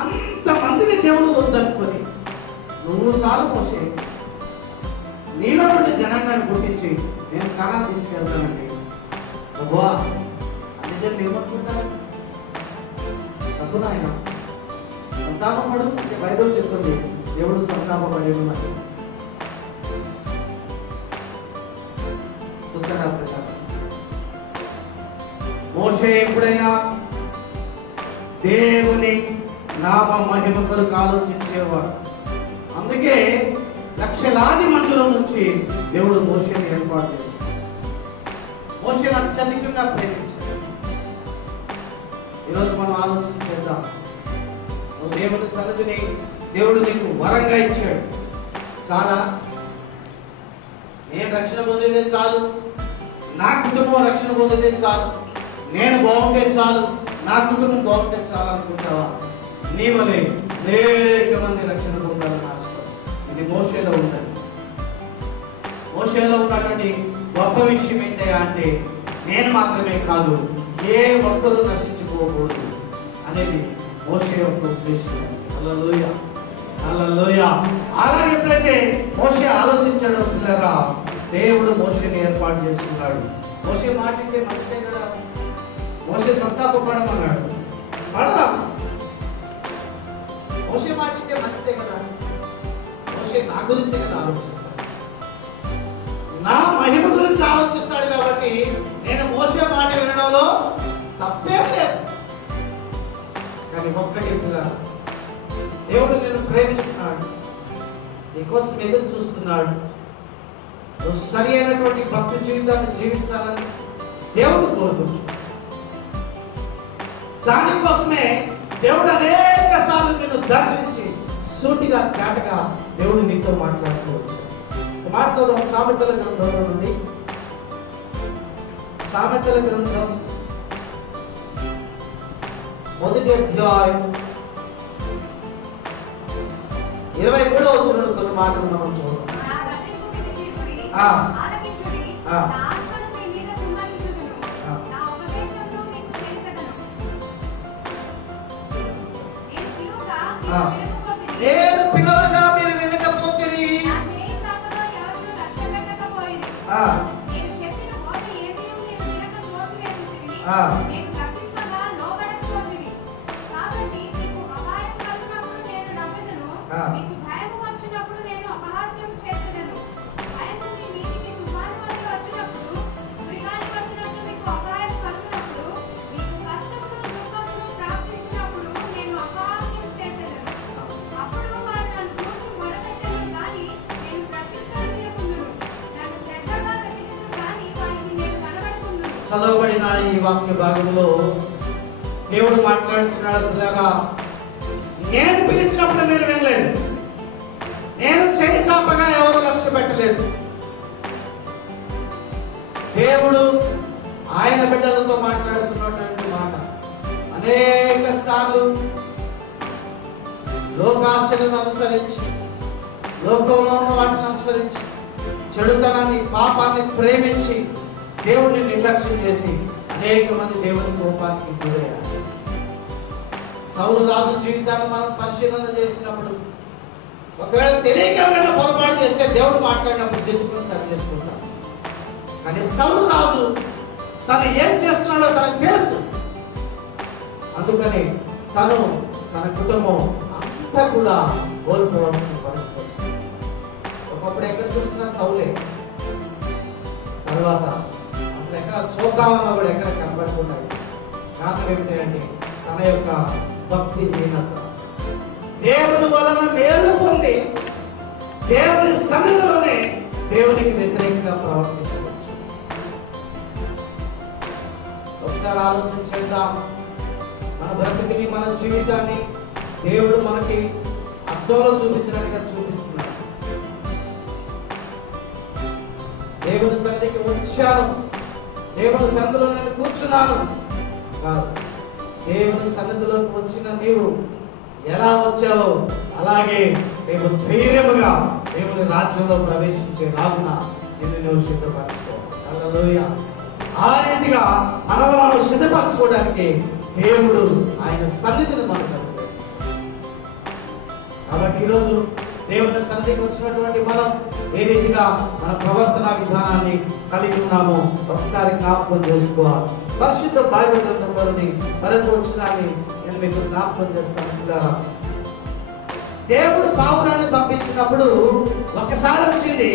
అంతమందిని దేవుడు వద్దనుకొని నువ్వు చాలు మోషే, నీలో నుండి జనాంగాన్ని పుట్టించి నేను కానాన్ని తీసుకెళ్తానండి. అబ్బా నిజంగా ఏమనుకుంటారు? తప్పు నాయన, సంతాపపడు. బైబిల్ చెప్తుంది దేవుడు సంతాపపడే ఉన్నాడు. మోషే ఎప్పుడైనా దేవుని నామ మహిమ కొరకు ఆలోచించేవాడు. అందుకే లక్షలాది మందిలో నుంచి దేవుడు మోషేని ఏర్పాటు చేశాడు. మోషేని అత్యధికంగా ప్రేమించాడు. ఈరోజు మనం ఆలోచించేద్దాం. నువ్వు దేవుని సన్నిధిని దేవుడు నీకు వరంగా ఇచ్చాడు. చాలా నేను రక్షణ పొందితే చాలు, నా కుటుంబం రక్షణ పొందితే చాలు, నేను బాగుంటే చాలు, నా కుటుంబం బాగుంటే చాలు అనుకుంటావా? నీ వలే అనేక మంది రక్షణ పొందాలని ఆశపడు. ఇది మోషేలో ఉన్నది. మోషేలో ఉన్నటువంటి గొప్ప విషయం ఏంటయ్యా అంటే నేను మాత్రమే కాదు, ఏ ఒక్కరూ నశించుకోకూడదు అనేది మోషే యొక్క ఉద్దేశం. హల్లెలూయా, హల్లెలూయా. అలా ఎప్పుడైతే మోషే ఆలోచించాడో పిల్లరా, దేవుడు మోషేని ఏర్పాటు చేసుకున్నాడు. మోషే మాటింటే మంచిదే కదా. మోషే సంతాపపడమన్నాడు, పడరా. మోషే మాటింటే మంచిదే కదా. మోషే నా గురించే కదా ఆలోచిస్తాడు, నా మహిమ గురించి ఆలోచిస్తాడు. కాబట్టి నేను మోషే మాట వినడంలో తప్పేం లేదు. కానీ ఒక్కటి పిల్లరా, దేవుడు నిన్ను ప్రేమిస్తున్నాడు, నీకోసం ఎదురు చూస్తున్నాడు. నువ్వు సరి అయినటువంటి భక్తి జీవితాన్ని జీవించాలని దేవుడు కోరుకుంటున్నాడు. దానికోసమే దేవుడు అనేక సార్లు నిన్ను దర్శించి సూటిగా తేటగా దేవుడు నీతో మాట్లాడుకోవచ్చు. మాట చదువు సామెతల గ్రంథంలో నుండి సామెతల గ్రంథం 1వ అధ్యాయం 23వ వచనంలో కొన్ని మాటలు మనం చూద్దాం. నేను పిలవగా మీరు వినకపోతే చదవబడిన ఈ వాక్య భాగంలో దేవుడు మాట్లాడుతున్నాడు, పిల్లరా నేను పిలిచినప్పుడు మీరు వినలేదు, నేను చేయి చాపగా ఎవరు లక్ష్య పెట్టలేదు. దేవుడు ఆయన బిడ్డలతో మాట్లాడుతున్నటువంటి మాట అనేక సార్లు లోకాశలను అనుసరించి, లోకంలో ఉన్న వాటిని అనుసరించి, చెడుతనాన్ని పాపాన్ని ప్రేమించి దేవుడిని నిర్లక్ష్యం చేసి అనేక మంది దేవుని కోపానికి గురయ్యారు. సౌలు రాజు జీవితాన్ని మనం పరిశీలన చేసినప్పుడు ఒకవేళ తెలియక ఎవరైనా పొరపాటు చేస్తే దేవుడు మాట్లాడినప్పుడు దిద్దుకొని సరి చేసుకుంటాం. కానీ సౌలు రాజు తను ఏం చేస్తున్నాడో తనకు తెలుసు. అందుకని తన కుటుంబం అంతా కూడా కోల్పోవాల్సిన పరిస్థితి వచ్చింది. ఒకప్పుడు ఎక్కడ చూసినా సౌలే, తర్వాత అసలు ఎక్కడ చూద్దామన్నా కూడా ఎక్కడ కనపడకుండా. కారణం ఏమిటంటే తన యొక్క భక్తి హీనత. దేవుని వలన మేలు పొంది దేవుని సన్నిధిలోనే దేవునికి వ్యతిరేకంగా ప్రవర్తించవచ్చు. ఒకసారి ఆలోచన చేద్దాం. మన బ్రతుకుని, మన జీవితాన్ని దేవుడు మనకి అర్థంలో చూపించినట్టుగా చూపిస్తున్నాడు. దేవుని సన్నిధికి వచ్చాను, దేవుని సన్నిధిలో నేను కూర్చున్నాను కాదు. దేవుని సన్నిధిలోకి వచ్చిన నీవు ఎలా వచ్చావో అలాగే రేపు ధైర్యముగా దేవుని రాజ్యంలో ప్రవేశించే లాగున నిన్ను నువ్వు సిద్ధపరచుకోవాలి. హల్లెలూయా. ఆ రీతిగా మనం సిద్ధపరచుకోవడానికి దేవుడు ఆయన సన్నిధిని మనకు అనుగ్రహించాడు. కాబట్టి ఈరోజు దేవుని సన్నిధికి వచ్చినటువంటి మనం ఏ రీతిగా మన ప్రవర్తన విధానాన్ని కలిగి ఉన్నామో ఒకసారి జ్ఞాపకం చేసుకోవాలి. పరిశుద్ధ బైబిల్ గ్రంథంలోని మరొక వచనాన్ని నేను మీకు జ్ఞాపకం చేస్తాను. పిల్లరా, దేవుడు పావురాన్ని పంపించినప్పుడు ఒకసారి వచ్చింది,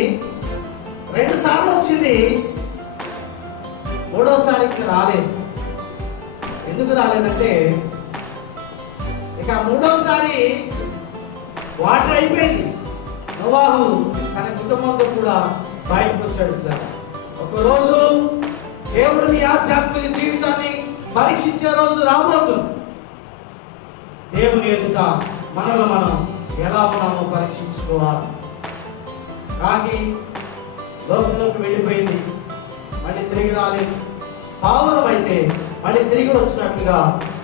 2 సార్లు వచ్చింది, 3వసారికి రాలేదు. ఎందుకు రాలేదంటే ఇక 3వసారి వాటర్ అయిపోయింది. నోవాహు తన కుటుంబంతో కూడా బయటకు వచ్చాడు. ఒకరోజు దేవుడిని ఆధ్యాత్మిక జీవితాన్ని పరీక్షించే రోజు రాబోతుంది. దేవుని ఎదుట మనలో మనం ఎలా ఉన్నామో పరీక్షించుకోవాలి. కానీ లోకంలోకి వెళ్ళిపోయింది, మళ్ళీ తిరిగి రాలేదు. పావురం అయితే మళ్ళీ తిరిగి వచ్చినట్లుగా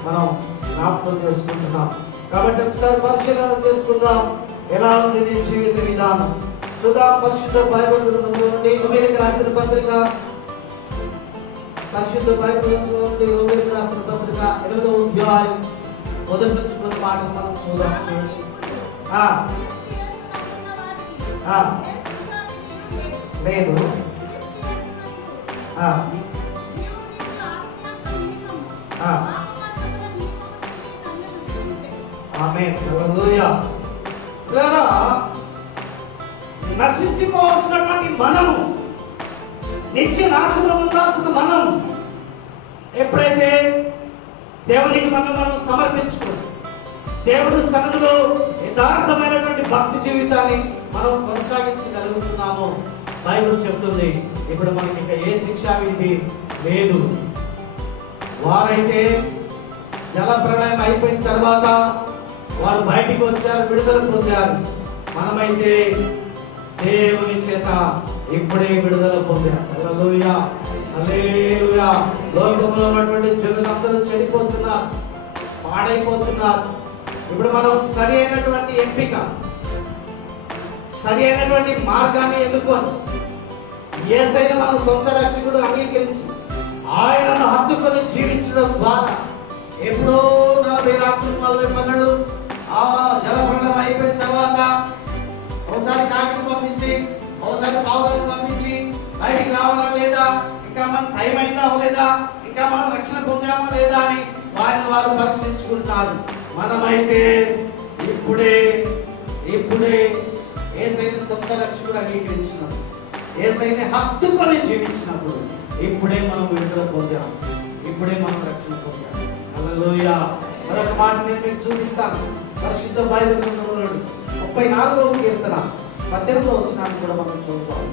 మనం జ్ఞాపకం చేసుకుంటున్నాం. కాబట్టి ఒకసారి పరిశీలన చేసుకుందాం, ఎలా ఉంది నీ జీవిత విధానం. చూద్దాం. పరిశుద్ధ బైబిల్ గ్రంథంలో నుండి రోమీయులకు రాసిన పత్రిక, పరిశుద్ధ బైబిల్ గ్రంథంలో నుండి రోమీయులకు రాసిన పత్రిక 8వ అధ్యాయం మొదటి నుంచి కొన్ని మాటలు మనం చూద్దాం. చూడండి. లేదు ఆమేన్. హల్లెలూయా. పిల్లరా, నశించిపోవాల్సినటువంటి మనము, నిత్య నాశనం ఉండాల్సిన మనం ఎప్పుడైతే దేవునికి మనం సమర్పించుకుని దేవుని సన్నిధిలో యథార్థమైనటువంటి భక్తి జీవితాన్ని మనం కొనసాగించగలుగుతున్నామో బైబిల్ చెప్తుంది ఇప్పుడు మనకి ఇంకా ఏ శిక్షా విధి లేదు. వారైతే జల ప్రళయం అయిపోయిన తర్వాత వారు బయటికి వచ్చారు, విడుదల పొందారు. మనమైతే దేవుని చేత ఇప్పుడే విడుదల పొందారు. హల్లెలూయా. హల్లెలూయా. లోకంలో ఉన్నటువంటి జనులందరూ చెడిపోతున్నారు, పాడైపోతున్నారు. ఇప్పుడు మనం సరి అయినటువంటి ఎంపిక, సరి అయినటువంటి మార్గాన్ని ఎన్నుకొని యేసయ్యను మనం సొంత రక్షకుడు అంగీకరించి ఆయనను హత్తుకొని జీవించడం ద్వారా ఎప్పుడో 40 రాత్రులు 40 పగళ్ళు ఆ జలప్రళయం అయిపోయిన తర్వాత ఒకసారి కాకిని పంపించి ఒకసారి పావులను పంపించి బయటికి రావాలా లేదా, ఇంకా మనం టైం అయిందా లేదా, ఇంకా మనం రక్షణ పొందామా లేదా అని వారిని వారు పరీక్షించుకుంటున్నారు. మనమైతే ఇప్పుడే యేసయ్యను సొంత రక్షకుడు అంగీకరించినప్పుడు, యేసయ్యని హత్తుకొని జీవించినప్పుడు ఇప్పుడే మనం విడుదల పొందాం, ఇప్పుడే మనం రక్షణ పొందాం. హల్లెలూయా. మరొక మాట నేను మీకు చూపిస్తాను. పరిశుద్ధ బైబిల్ గ్రంథంలో 34వ కీర్తన 18వ వచనాన్ని కూడా మనం చూద్దాం.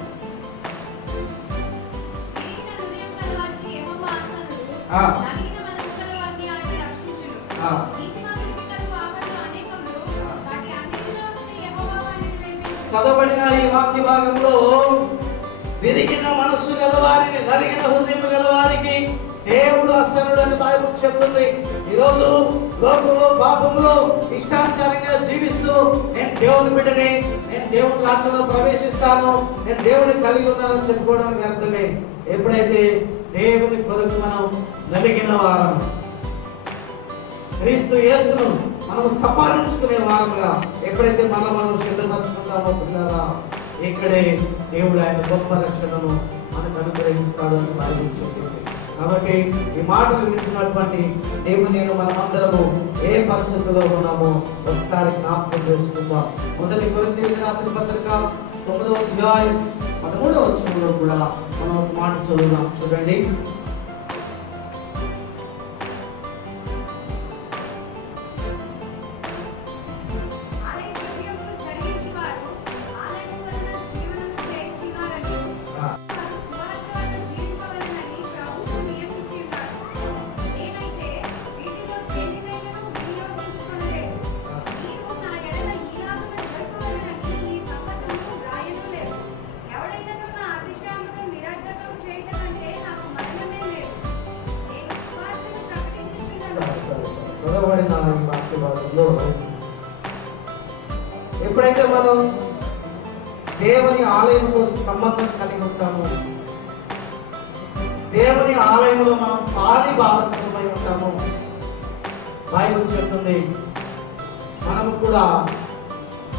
చదవబడిన ఈ వాక్య భాగంలో విరిగిన మనస్సు గలవారిని, నలిగిన హృదయం గలవారికి దేవుడు అసలుడు అని బైబిల్ చెప్తుంది. ఈరోజు లోకంలో పాపంలో ఇష్టానుసారంగా జీవిస్తూ నేను దేవుని బిడ్డని, నేను దేవుని రాజ్యంలో ప్రవేశిస్తాను, నేను దేవుని కలిగి ఉన్నానని చెప్పుకోవడం వ్యర్థమే. ఎప్పుడైతే దేవుని కొరకు మనం నలిగిన వారం, క్రీస్తు యేసును మనం సంపాదించుకునే వారముగా ఎప్పుడైతే మనం సిద్ధపరచుకుంటామో పిల్లరా, ఇక్కడే దేవుడు ఆయన గొప్ప రక్షణను మనకు అనుగ్రహిస్తాడు అని బైబిల్ చెప్తుంది. కాబట్టి ఈ మాటలు వింటున్నటువంటి దేవుని మనమందరము ఏ పరిస్థితుల్లో ఉన్నామో ఒకసారి జ్ఞాపకం చేసుకుందాం. మొదటి కొరింథీయులకు రాసిన పత్రిక 9వ అధ్యాయం 13వ వచనంలో కూడా మనం ఒక మాట చదువుదాం. చూడండి. చదవబడిన ఈ వాక్య భాగంలో ఎప్పుడైతే మనం దేవుని ఆలయంతో సంబంధం కలిగి ఉంటామో, దేవుని ఆలయంలో మనం పాలి భాగస్వామై ఉంటామో, బైబిల్ చెప్తుంది మనము కూడా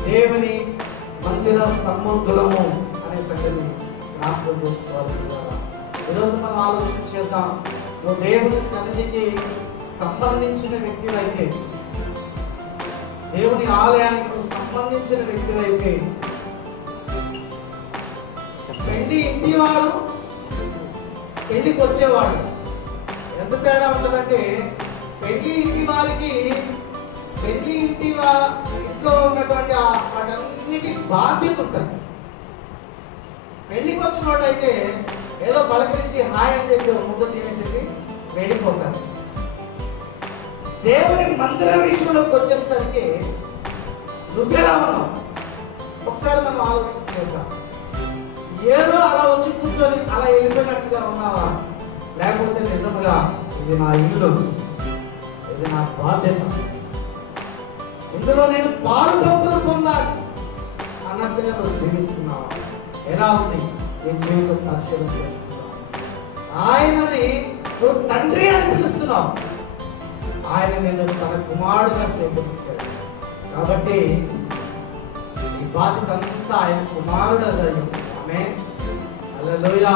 దేవుని మందిర సంబంధులము అనే సంగతి జ్ఞాపకం చేసుకోవాలి. ఈరోజు మనం ఆలోచన చేద్దాం. నువ్వు దేవుని సన్నిధికి సంబంధించిన వ్యక్తివైతే, దేవుని ఆలయానికి సంబంధించిన వ్యక్తివైతే, పెళ్లి ఇంటి వారు పెళ్లికి వచ్చేవాడు ఎంత తేడా ఉంటుందంటే, పెళ్లి ఇంటి వారికి పెళ్లి ఇంట్లో ఉన్నటువంటి వాటన్నిటి బాధ్యత ఉంటుంది. పెళ్లికి వచ్చిన వాడు అయితే ఏదో పలకరించి హాయ్ అని చెప్పి ముందు తినేసేసి వెళ్ళిపోతారు. దేవుని మందిర విషయంలోకి వచ్చేసరికి నువ్వెలా ఉన్నావు ఒకసారి మనం ఆలోచన చేద్దాం. ఏదో అలా వచ్చి కూర్చొని అలా వెళ్ళిపోయినట్టుగా ఉన్నావా, లేకపోతే నిజంగా ఇది నా ఇల్లు, ఇది నా బాధ్యత, ఇందులో నేను పాలు పంపులు పొందాలి అన్నట్లుగా నువ్వు జీవిస్తున్నావా? ఎలా ఉంది నీ జీవితం? పరిశీలన చేస్తున్నావు. ఆయనని నువ్వు తండ్రి అని పిలుస్తున్నావు, ఆయన నిన్ను తన కుమారుడుగా స్వీకరించాడు. కాబట్టి ఈ బాధ్యత అంతా ఆయన కుమారుడు అయ్యి. ఆమేన్. హల్లెలూయా.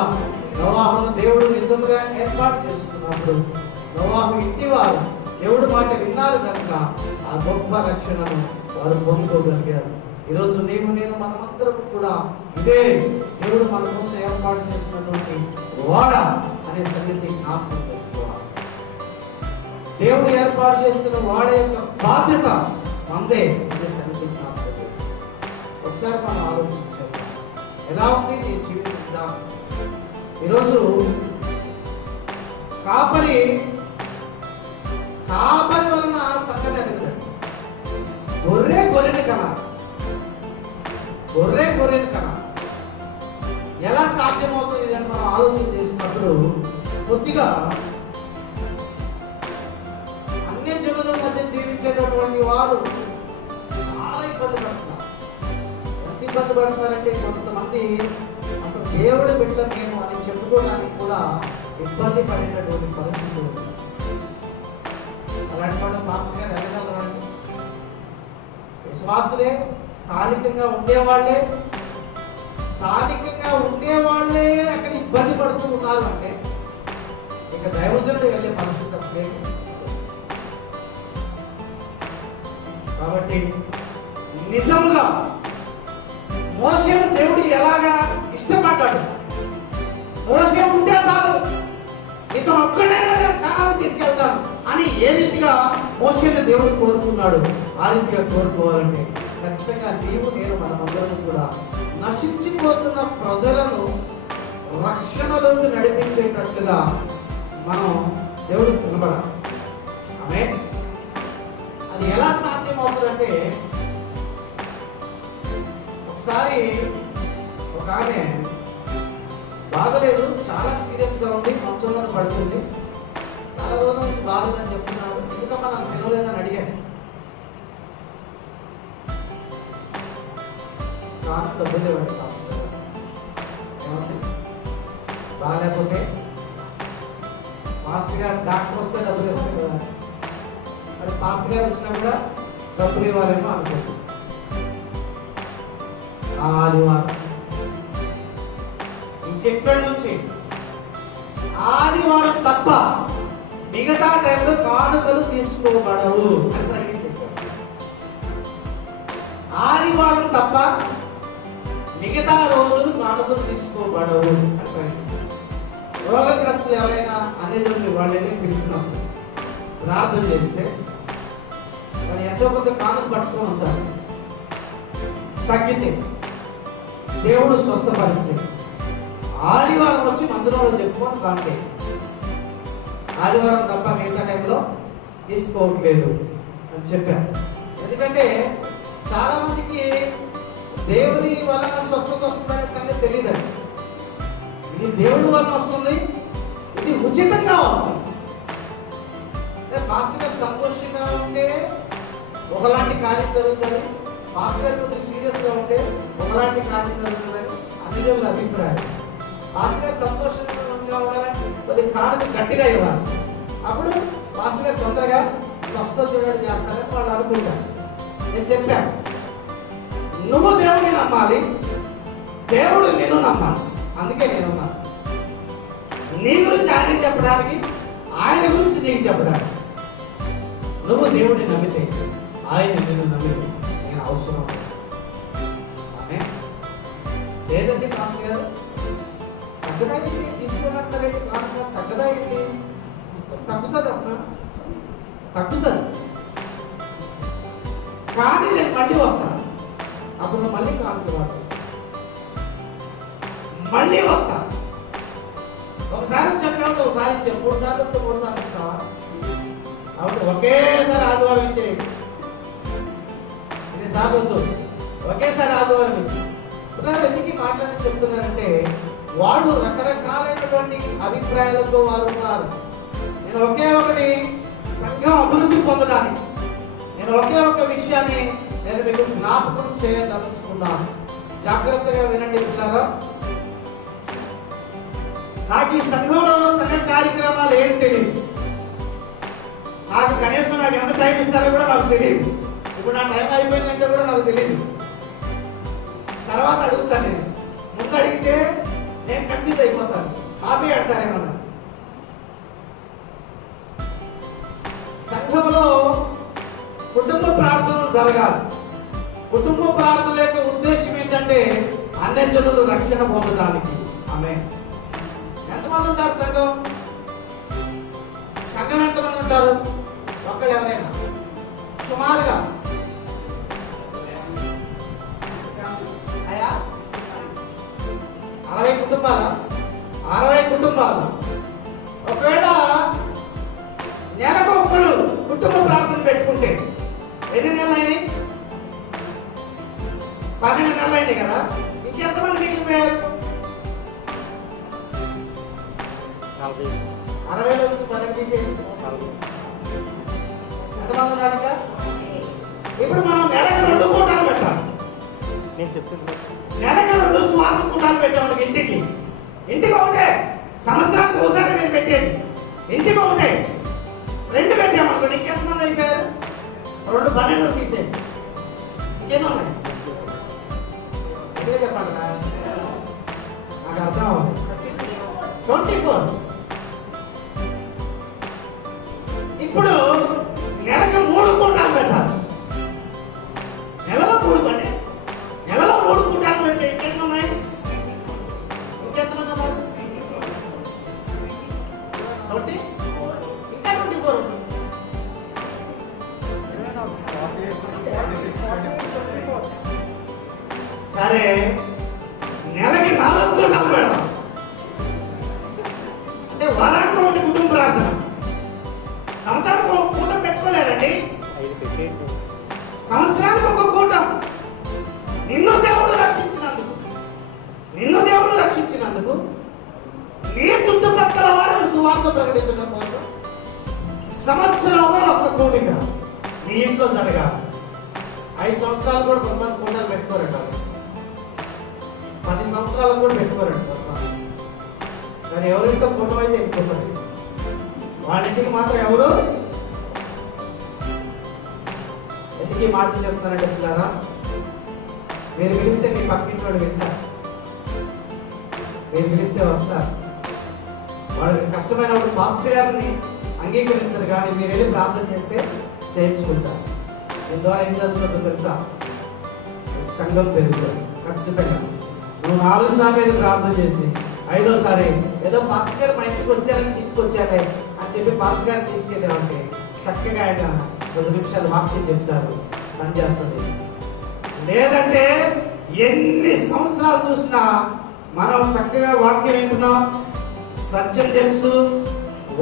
నోవాహును దేవుడు నిజంగా ఏర్పాటు చేసుకున్నప్పుడు నోవాహు ఇంటి వారు దేవుడు మాట విన్నారు కనుక ఆ గొప్ప రక్షణను వారు పొందుకోగలిగారు. ఈరోజు నేను మనమందరం కూడా ఇదే దేవుడు మన కోసం ఏర్పాటు చేసినటువంటి వాడ అనే సంగతి జ్ఞాపకం చేసుకోవాలి. దేవుడు ఏర్పాటు చేస్తున్న వాడ యొక్క బాధ్యత మందే అనే సంగతి జ్ఞాపకం చేస్తుంది. ఒకసారి మనం ఆలోచించాలి, ఎలా ఉంది నీ జీవితం? ఈరోజు కాపరి వలన సంఘం ఎదగదండి. గొర్రెని కనాలి. ఎలా సాధ్యమవుతుంది అని మనం ఆలోచన చేసినప్పుడు కొద్దిగా అన్ని జనుల మధ్య జీవించేటటువంటి వారు చాలా ఇబ్బంది పడుతున్నారు. ఎంత ఇబ్బంది పడుతున్నారంటే కొంతమంది అసలు దేవుడి బిడ్డ మేము అని చెప్పుకోవడానికి కూడా ఇబ్బంది పడేటటువంటి పరిస్థితులు. అలాంటి వాడు పాస్టర్ గారు వెళ్ళగలరండి. విశ్వాసులే, స్థానికంగా ఉండేవాళ్లే అక్కడ ఇబ్బంది పడుతూ ఉన్నారు అంటే ఇక దైవజనుడు వెళ్ళే పరిస్థితి అసలే. కాబట్టి నిజంగా మోషేను దేవుడు ఎలాగా ఇష్టపడ్డాడు, మోషే ఉంటే చాలు ఇతను ఒక్కడే కానాను తీసుకెళ్తాను అని ఏ రీతిగా మోషేను దేవుడు కోరుకున్నాడు, ఆ రీతిగా కోరుకోవాలంటే ఖచ్చితంగా నీవు నేను మనమందరం కూడా నశించిపోతున్న ప్రజలను రక్షణలోకి నడిపించేటట్లుగా మనం దేవుడు కనబడాలి. ఆమేన్. అది ఎలా సాధ్యం అవుతుందంటే, ఒకసారి ఒక ఆమె బాగలేదు, చాలా సీరియస్ గా ఉంది, మంచంలో పడుతుంది, చాలా రోజుల నుంచి బాగలేదని చెప్తున్నారు. ఎందుకమ్మా నన్ను పిలవలేదని అడిగాను. నాకు డబ్బులు లేవండి పాస్టర్ గారు. ఏమండి బాగాలేకపోతే పాస్టర్ గారు డాక్టర్ వస్తే డబ్బులు ఇవ్వాలి కదా, మరి పాస్టర్ గారు వచ్చినా కూడా డబ్బులు ఇవ్వాలేమో అనుకుంటున్నాను. ఆదివారం ఇంకెక్కడి నుంచి ఆదివారం తప్ప మిగతా టైంలో కానుకలు తీసుకోబడవు అని ప్రకటించేశారు. ఆదివారం తప్ప మిగతా రోజులు కానుకలు తీసుకోబడవు అని ప్రకటించారు. రోగగ్రస్తులు ఎవరైనా అనేది వాళ్ళని పిలిచినప్పుడు ప్రార్థన చేస్తే వాళ్ళు ఎంతో కొంత కానుక పట్టుకొని ఉంటారు. తగ్గితే దేవుడు స్వస్థపరిస్తే ఆదివారం వచ్చి మందిరంలో చెప్పుకొని కానుకే, ఆదివారం తప్ప మిగతా టైంలో తీసుకోవట్లేదు అని చెప్పాను. ఎందుకంటే చాలా మందికి దేవుని వలన స్వస్థత వస్తుందనే సంగతి తెలియదండి. ఇది దేవుడి వలన వస్తుంది, ఇది ఉచితంగా వస్తుంది. పాస్టర్ గారు సంతోషంగా ఉంటే ఒకలాంటి కార్యం జరుగుతుంది, పాస్టర్ గారు కొద్దిగా సీరియస్ గా ఉంటే ఒకలాంటి కార్యం జరుగుతుందని అన్ని దేవుల అభిప్రాయం. పాస్టర్ గారు సంతోషంగా ఉండాలని కొద్దిగా కానుక గట్టిగా ఇవ్వాలి, అప్పుడు పాస్టర్ గారు తొందరగా స్వస్థత చూడడం చేస్తారని వాళ్ళు అనుకుంటారు. నేను చెప్పాను, నువ్వు దేవుడిని నమ్మాలి, దేవుడు నిన్ను నమ్మాలి. అందుకే నేనున్నాను, నీ గురించి ఆయన చెప్పడానికి, ఆయన గురించి నీకు చెప్పడానికి. నువ్వు దేవుడిని నమ్మితే ఆయన నిన్ను నమ్మితే నేను అవసరం లేదండి. పాస్టర్ గారు తగ్గదా ఏంటి తీసుకున్నట్టారంటే కానుక తగ్గదా ఏంటి? తగ్గుతుంది అమ్మా, తగ్గుతుంది, కానీ నేను మళ్ళీ వస్తాను, అప్పుడు నువ్వు మళ్ళీ కానుక వాడుస్తాను, మళ్ళీ వస్తా. ఒకసారి చెప్పామంటే ఒకసారి ఇచ్చే, 3 సార్లు 3 సార్లు ఇస్తావా? అవును, ఒకేసారి ఆదివారం ఇచ్చే, 2 సార్లు వద్దు, ఒకేసారి ఆదివారం ఇచ్చే. ఎందుకు మాట్లాడి చెప్తున్నారంటే వాళ్ళు రకరకాలైనటువంటి అభిప్రాయాలతో వారు ఉన్నారు. నేను ఒకే ఒకటి సంఘం అభివృద్ధి పొందడానికి, నేను ఒకే ఒక విషయాన్ని నేను మీకు జ్ఞాపకం చేయదలుచుకున్నాను. జాగ్రత్తగా వినండి పిల్లరా. నాకు ఈ సంఘంలో సంఘ కార్యక్రమాలు ఏం తెలియదు, నాకు కనీసం నాకు ఎంత టైం ఇస్తారో కూడా నాకు తెలియదు. ఇప్పుడు నా టైం అయిపోయిందంటే కూడా నాకు తెలియదు. తర్వాత అడుగుతాను, నేను ముందు అడిగితే నేను కన్ఫ్యూజ్ అయిపోతాను, కాపీ అంటారేమన్నా. సంఘంలో కుటుంబ ప్రార్థనలు జరగాలి. కుటుంబ ప్రార్థన యొక్క ఉద్దేశం ఏంటంటే అన్యజనులు రక్షణ పొందడానికి. ఆమె ఎంతమంది ఉంటారు సంఘం? సంఘం ఎంతమంది ఉంటారు? ఒక్కళ్ళు ఎవరైనా సుమారుగా అయ్యా 60 కుటుంబాలు 60 కుటుంబాలు. ఒకవేళ నెలకు ఒక్కడు కుటుంబ ప్రార్థన పెట్టుకుంటే ఎన్ని నెలలు అయినాయి? 12 నెలలు అయింది కదా. ఇంకెంతమంది మిగిలిపోయారు? 60,000 నుంచి 12 తీసేయండి. ఎంతమంది ఉన్నారు ఇంకా? ఇప్పుడు మనం నెలకు 2 కూటాలు పెట్టాలి. నేను చెప్తుంది నెలకు 2 స్వార్థ కూటాలు పెట్టాము. ఇంటికి ఒకటే, సంవత్సరానికి ఒకసారి మీరు పెట్టేది. ఇంటికి ఒకటే 2 పెట్టామనుకోండి, ఇంకెంతమంది అయిపోయారు? 2 12 తీసేయండి. ఇంకేమన్నాయి ఇదే చెప్పండి, నాకు అర్థం అవ్వదు. 24. ఇప్పుడు నెలకు 3 కూటాలు పెట్టాలి. నెలలో 3 అంటే నెలలో 3 కూటాలు పెడితే ఇంకెంత ఉన్నాయి? ఇంకెంతమంది ఉన్నారు? 20 ఇంకా 24 ఉంది. సరే, నెలకి 4 కూటాలు పెడదాం. అంటే వారానికి 1 కుటుంబ ప్రార్థన. సంవత్సరానికి 1 కూటం పెట్టుకోలేదండి. సంవత్సరానికి 1 కూటం. నిన్ను దేవుడు రక్షించినందుకు నీ చుట్టుపక్కల వారికి సువార్త ప్రకటించడం కోసం సంవత్సరంలో 1 కూడిక నీ ఇంట్లో జరగాలి. 5 సంవత్సరాలు కూడా కొంతమంది కూటాలు పెట్టుకోరంట. 10 సంవత్సరాలు కూడా పెట్టుకోరంట. కానీ ఎవరింట్లో కూటం అయితే ఎక్కుతారు. వాళ్ళింటికి మాత్రం ఎవరు ఎందుకు మాటలు చెప్తారంటే, పిల్లారా, మీరు పిలిస్తే మీ పక్కింటి వాడు వింటారు, మీరు పిలిస్తే వస్తారు. వాళ్ళకి కష్టమైనప్పుడు పాస్టర్ గారిని అంగీకరించరు, కానీ మీరు వెళ్ళి ప్రార్థన చేస్తే చేయించుకుంటారు. దీని ద్వారా ఏం జరుగుతుందో తెలుసా? సంఘం పెరుగుతుంది. ఖచ్చితంగా నువ్వు 4 సార్లు ప్రార్థన చేసి 5వసారి ఏదో పాస్టర్ గారు మా ఇంటికి వచ్చారని తీసుకొచ్చారే అని చెప్పి పాస్టర్ గారిని తీసుకెళ్ళామంటే చక్కగా ఆయన 10 నిమిషాలు వాక్యం చెప్తారు, పనిచేస్తుంది. లేదంటే ఎన్ని సంవత్సరాలు చూసినా మనం చక్కగా వాక్యం వింటున్నాం, సత్యం తెలుసు,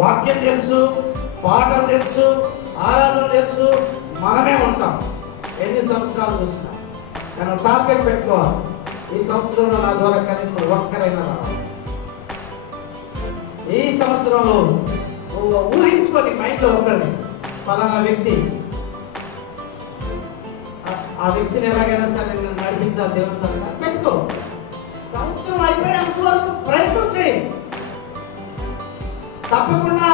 వాక్యం తెలుసు, పాటలు తెలుసు, ఆరాధన తెలుసు, మనమే ఉంటాం ఎన్ని సంవత్సరాలు చూసినా. కానీ టార్గెట్ పెట్టుకోవాలి, ఈ సంవత్సరంలో నా ద్వారా కనీసం ఒక్కరైనా రావాలి. ఈ సంవత్సరంలో ఊహించుకొని మైండ్లో ఒకటి పలానా వ్యక్తి, ఆ వ్యక్తిని ఎలాగైనా సరే నేను నడిపించాలి దేవుని సరే పెట్టుకో. సంవత్సరం అయిపోయేంత వరకు ప్రయత్నం చేయి. తప్పకుండా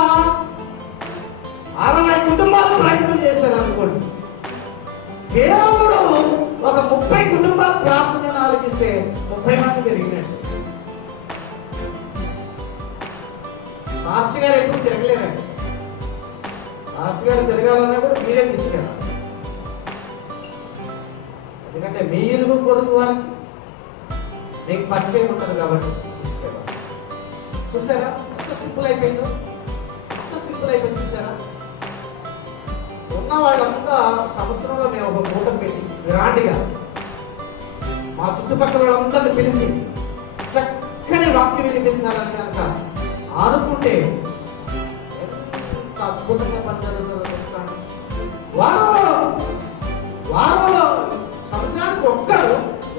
60 కుటుంబాలు ప్రయత్నం చేశారు అనుకోండి, దేవుడు ఒక 30 కుటుంబాలు ప్రార్థనను ఆలకిస్తే 30 మంది పెరిగినట్టు. మాస్టర్ గారు ఎప్పుడు తిరగలేరండి. మాస్టర్ గారు తిరగాలన్నా కూడా మీరే తీసుకెళ్ళాలి. ఎందుకంటే మీ ఇరుగు పొరుగు వారికి మీకు పరిచయం ఉంటుంది కాబట్టి తీసుకెళ్ళాలి. చూసారా ఎంత సింపుల్ అయిపోయిందో? చూసారా? ఉన్న వాళ్ళంతా సంవత్సరంలో మేము ఒక కూటం పెట్టి గ్రాండ్గా మా చుట్టుపక్కల వాళ్ళందరినీ పిలిచి చక్కని వాక్యం వినిపించాలని కనుక అనుకుంటే ఎంత అద్భుతంగా పనిచేస్తుందో తెలుసాను. వారంలో సంవత్సరానికి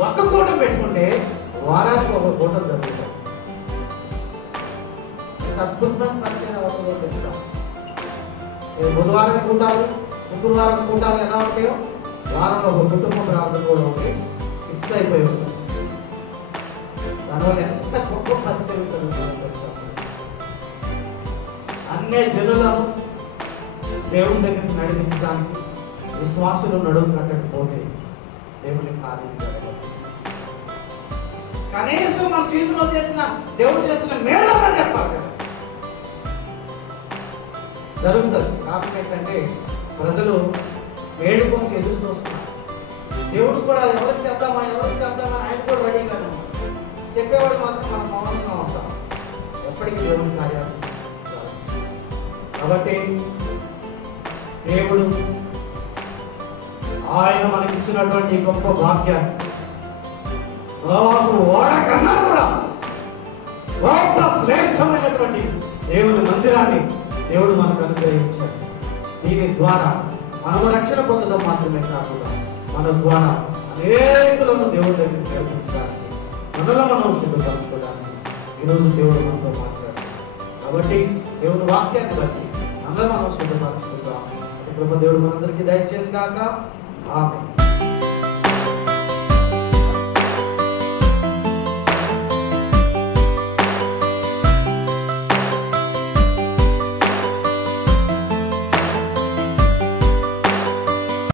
ఒక్క కూటం పెట్టుకుంటే వారానికి 1 కూటం జరుగుతుంది. ఎంత అద్భుతమైన పనిచేయడం అవుతుందో తెలుసా? బుధవారం కూటాలు, శుక్రవారం కూటాలు ఎలా ఉంటాయో వారంలో 1 కుటుంబ ప్రార్థన కూడా ఉంటాయి. ఫిక్స్ అయిపోయి ఉంటాయి. దానివల్ల ఎంత గొప్ప పరిచయం జరుగుతుందో తెలుసా? అన్య జనులను దేవుని దగ్గరికి నడిపించడానికి విశ్వాసులు నడుము కట్టకపోతే దేవుని కార్యం జరగదు. కనీసం మన జీవితంలో చేసిన దేవుడు చేసిన మేళమని చెప్పాలి కదా, జరుగుతుంది. కారణం ఏంటంటే ప్రజలు మేడు కోసం ఎదురు చూస్తున్నారు. దేవుడు కూడా ఎవరికి చేద్దామా ఆయన కూడా రెడీగానే ఉన్నాడు. చెప్పేవాడు మాత్రం మనం మౌనంగా ఉంటాం. ఎప్పటికీ దేవుని కార్యాలు. కాబట్టి దేవుడు ఆయన మనకి ఇచ్చినటువంటి గొప్ప భాగ్యాన్ని, నోవాహు ఓడ కన్నా కూడా గొప్ప శ్రేష్టమైనటువంటి దేవుని మందిరాన్ని దేవుడు మనకు అనుగ్రహించాడు. దీని ద్వారా మనము రక్షణ పొందడం మాత్రమే కాకుండా మన ద్వారా అనేకులను దేవుడి దగ్గర నడిపించడానికి, మనలో మనం సిద్ధపరచుకోవడానికి ఈరోజు దేవుడు మనతో మాట్లాడాడు. కాబట్టి దేవుని వాక్యాన్ని బట్టి అందరూ మనం సిద్ధపరచుకుందాం. కృప దేవుడు మనందరికీ దయచేయను గాక. ఆమేన్.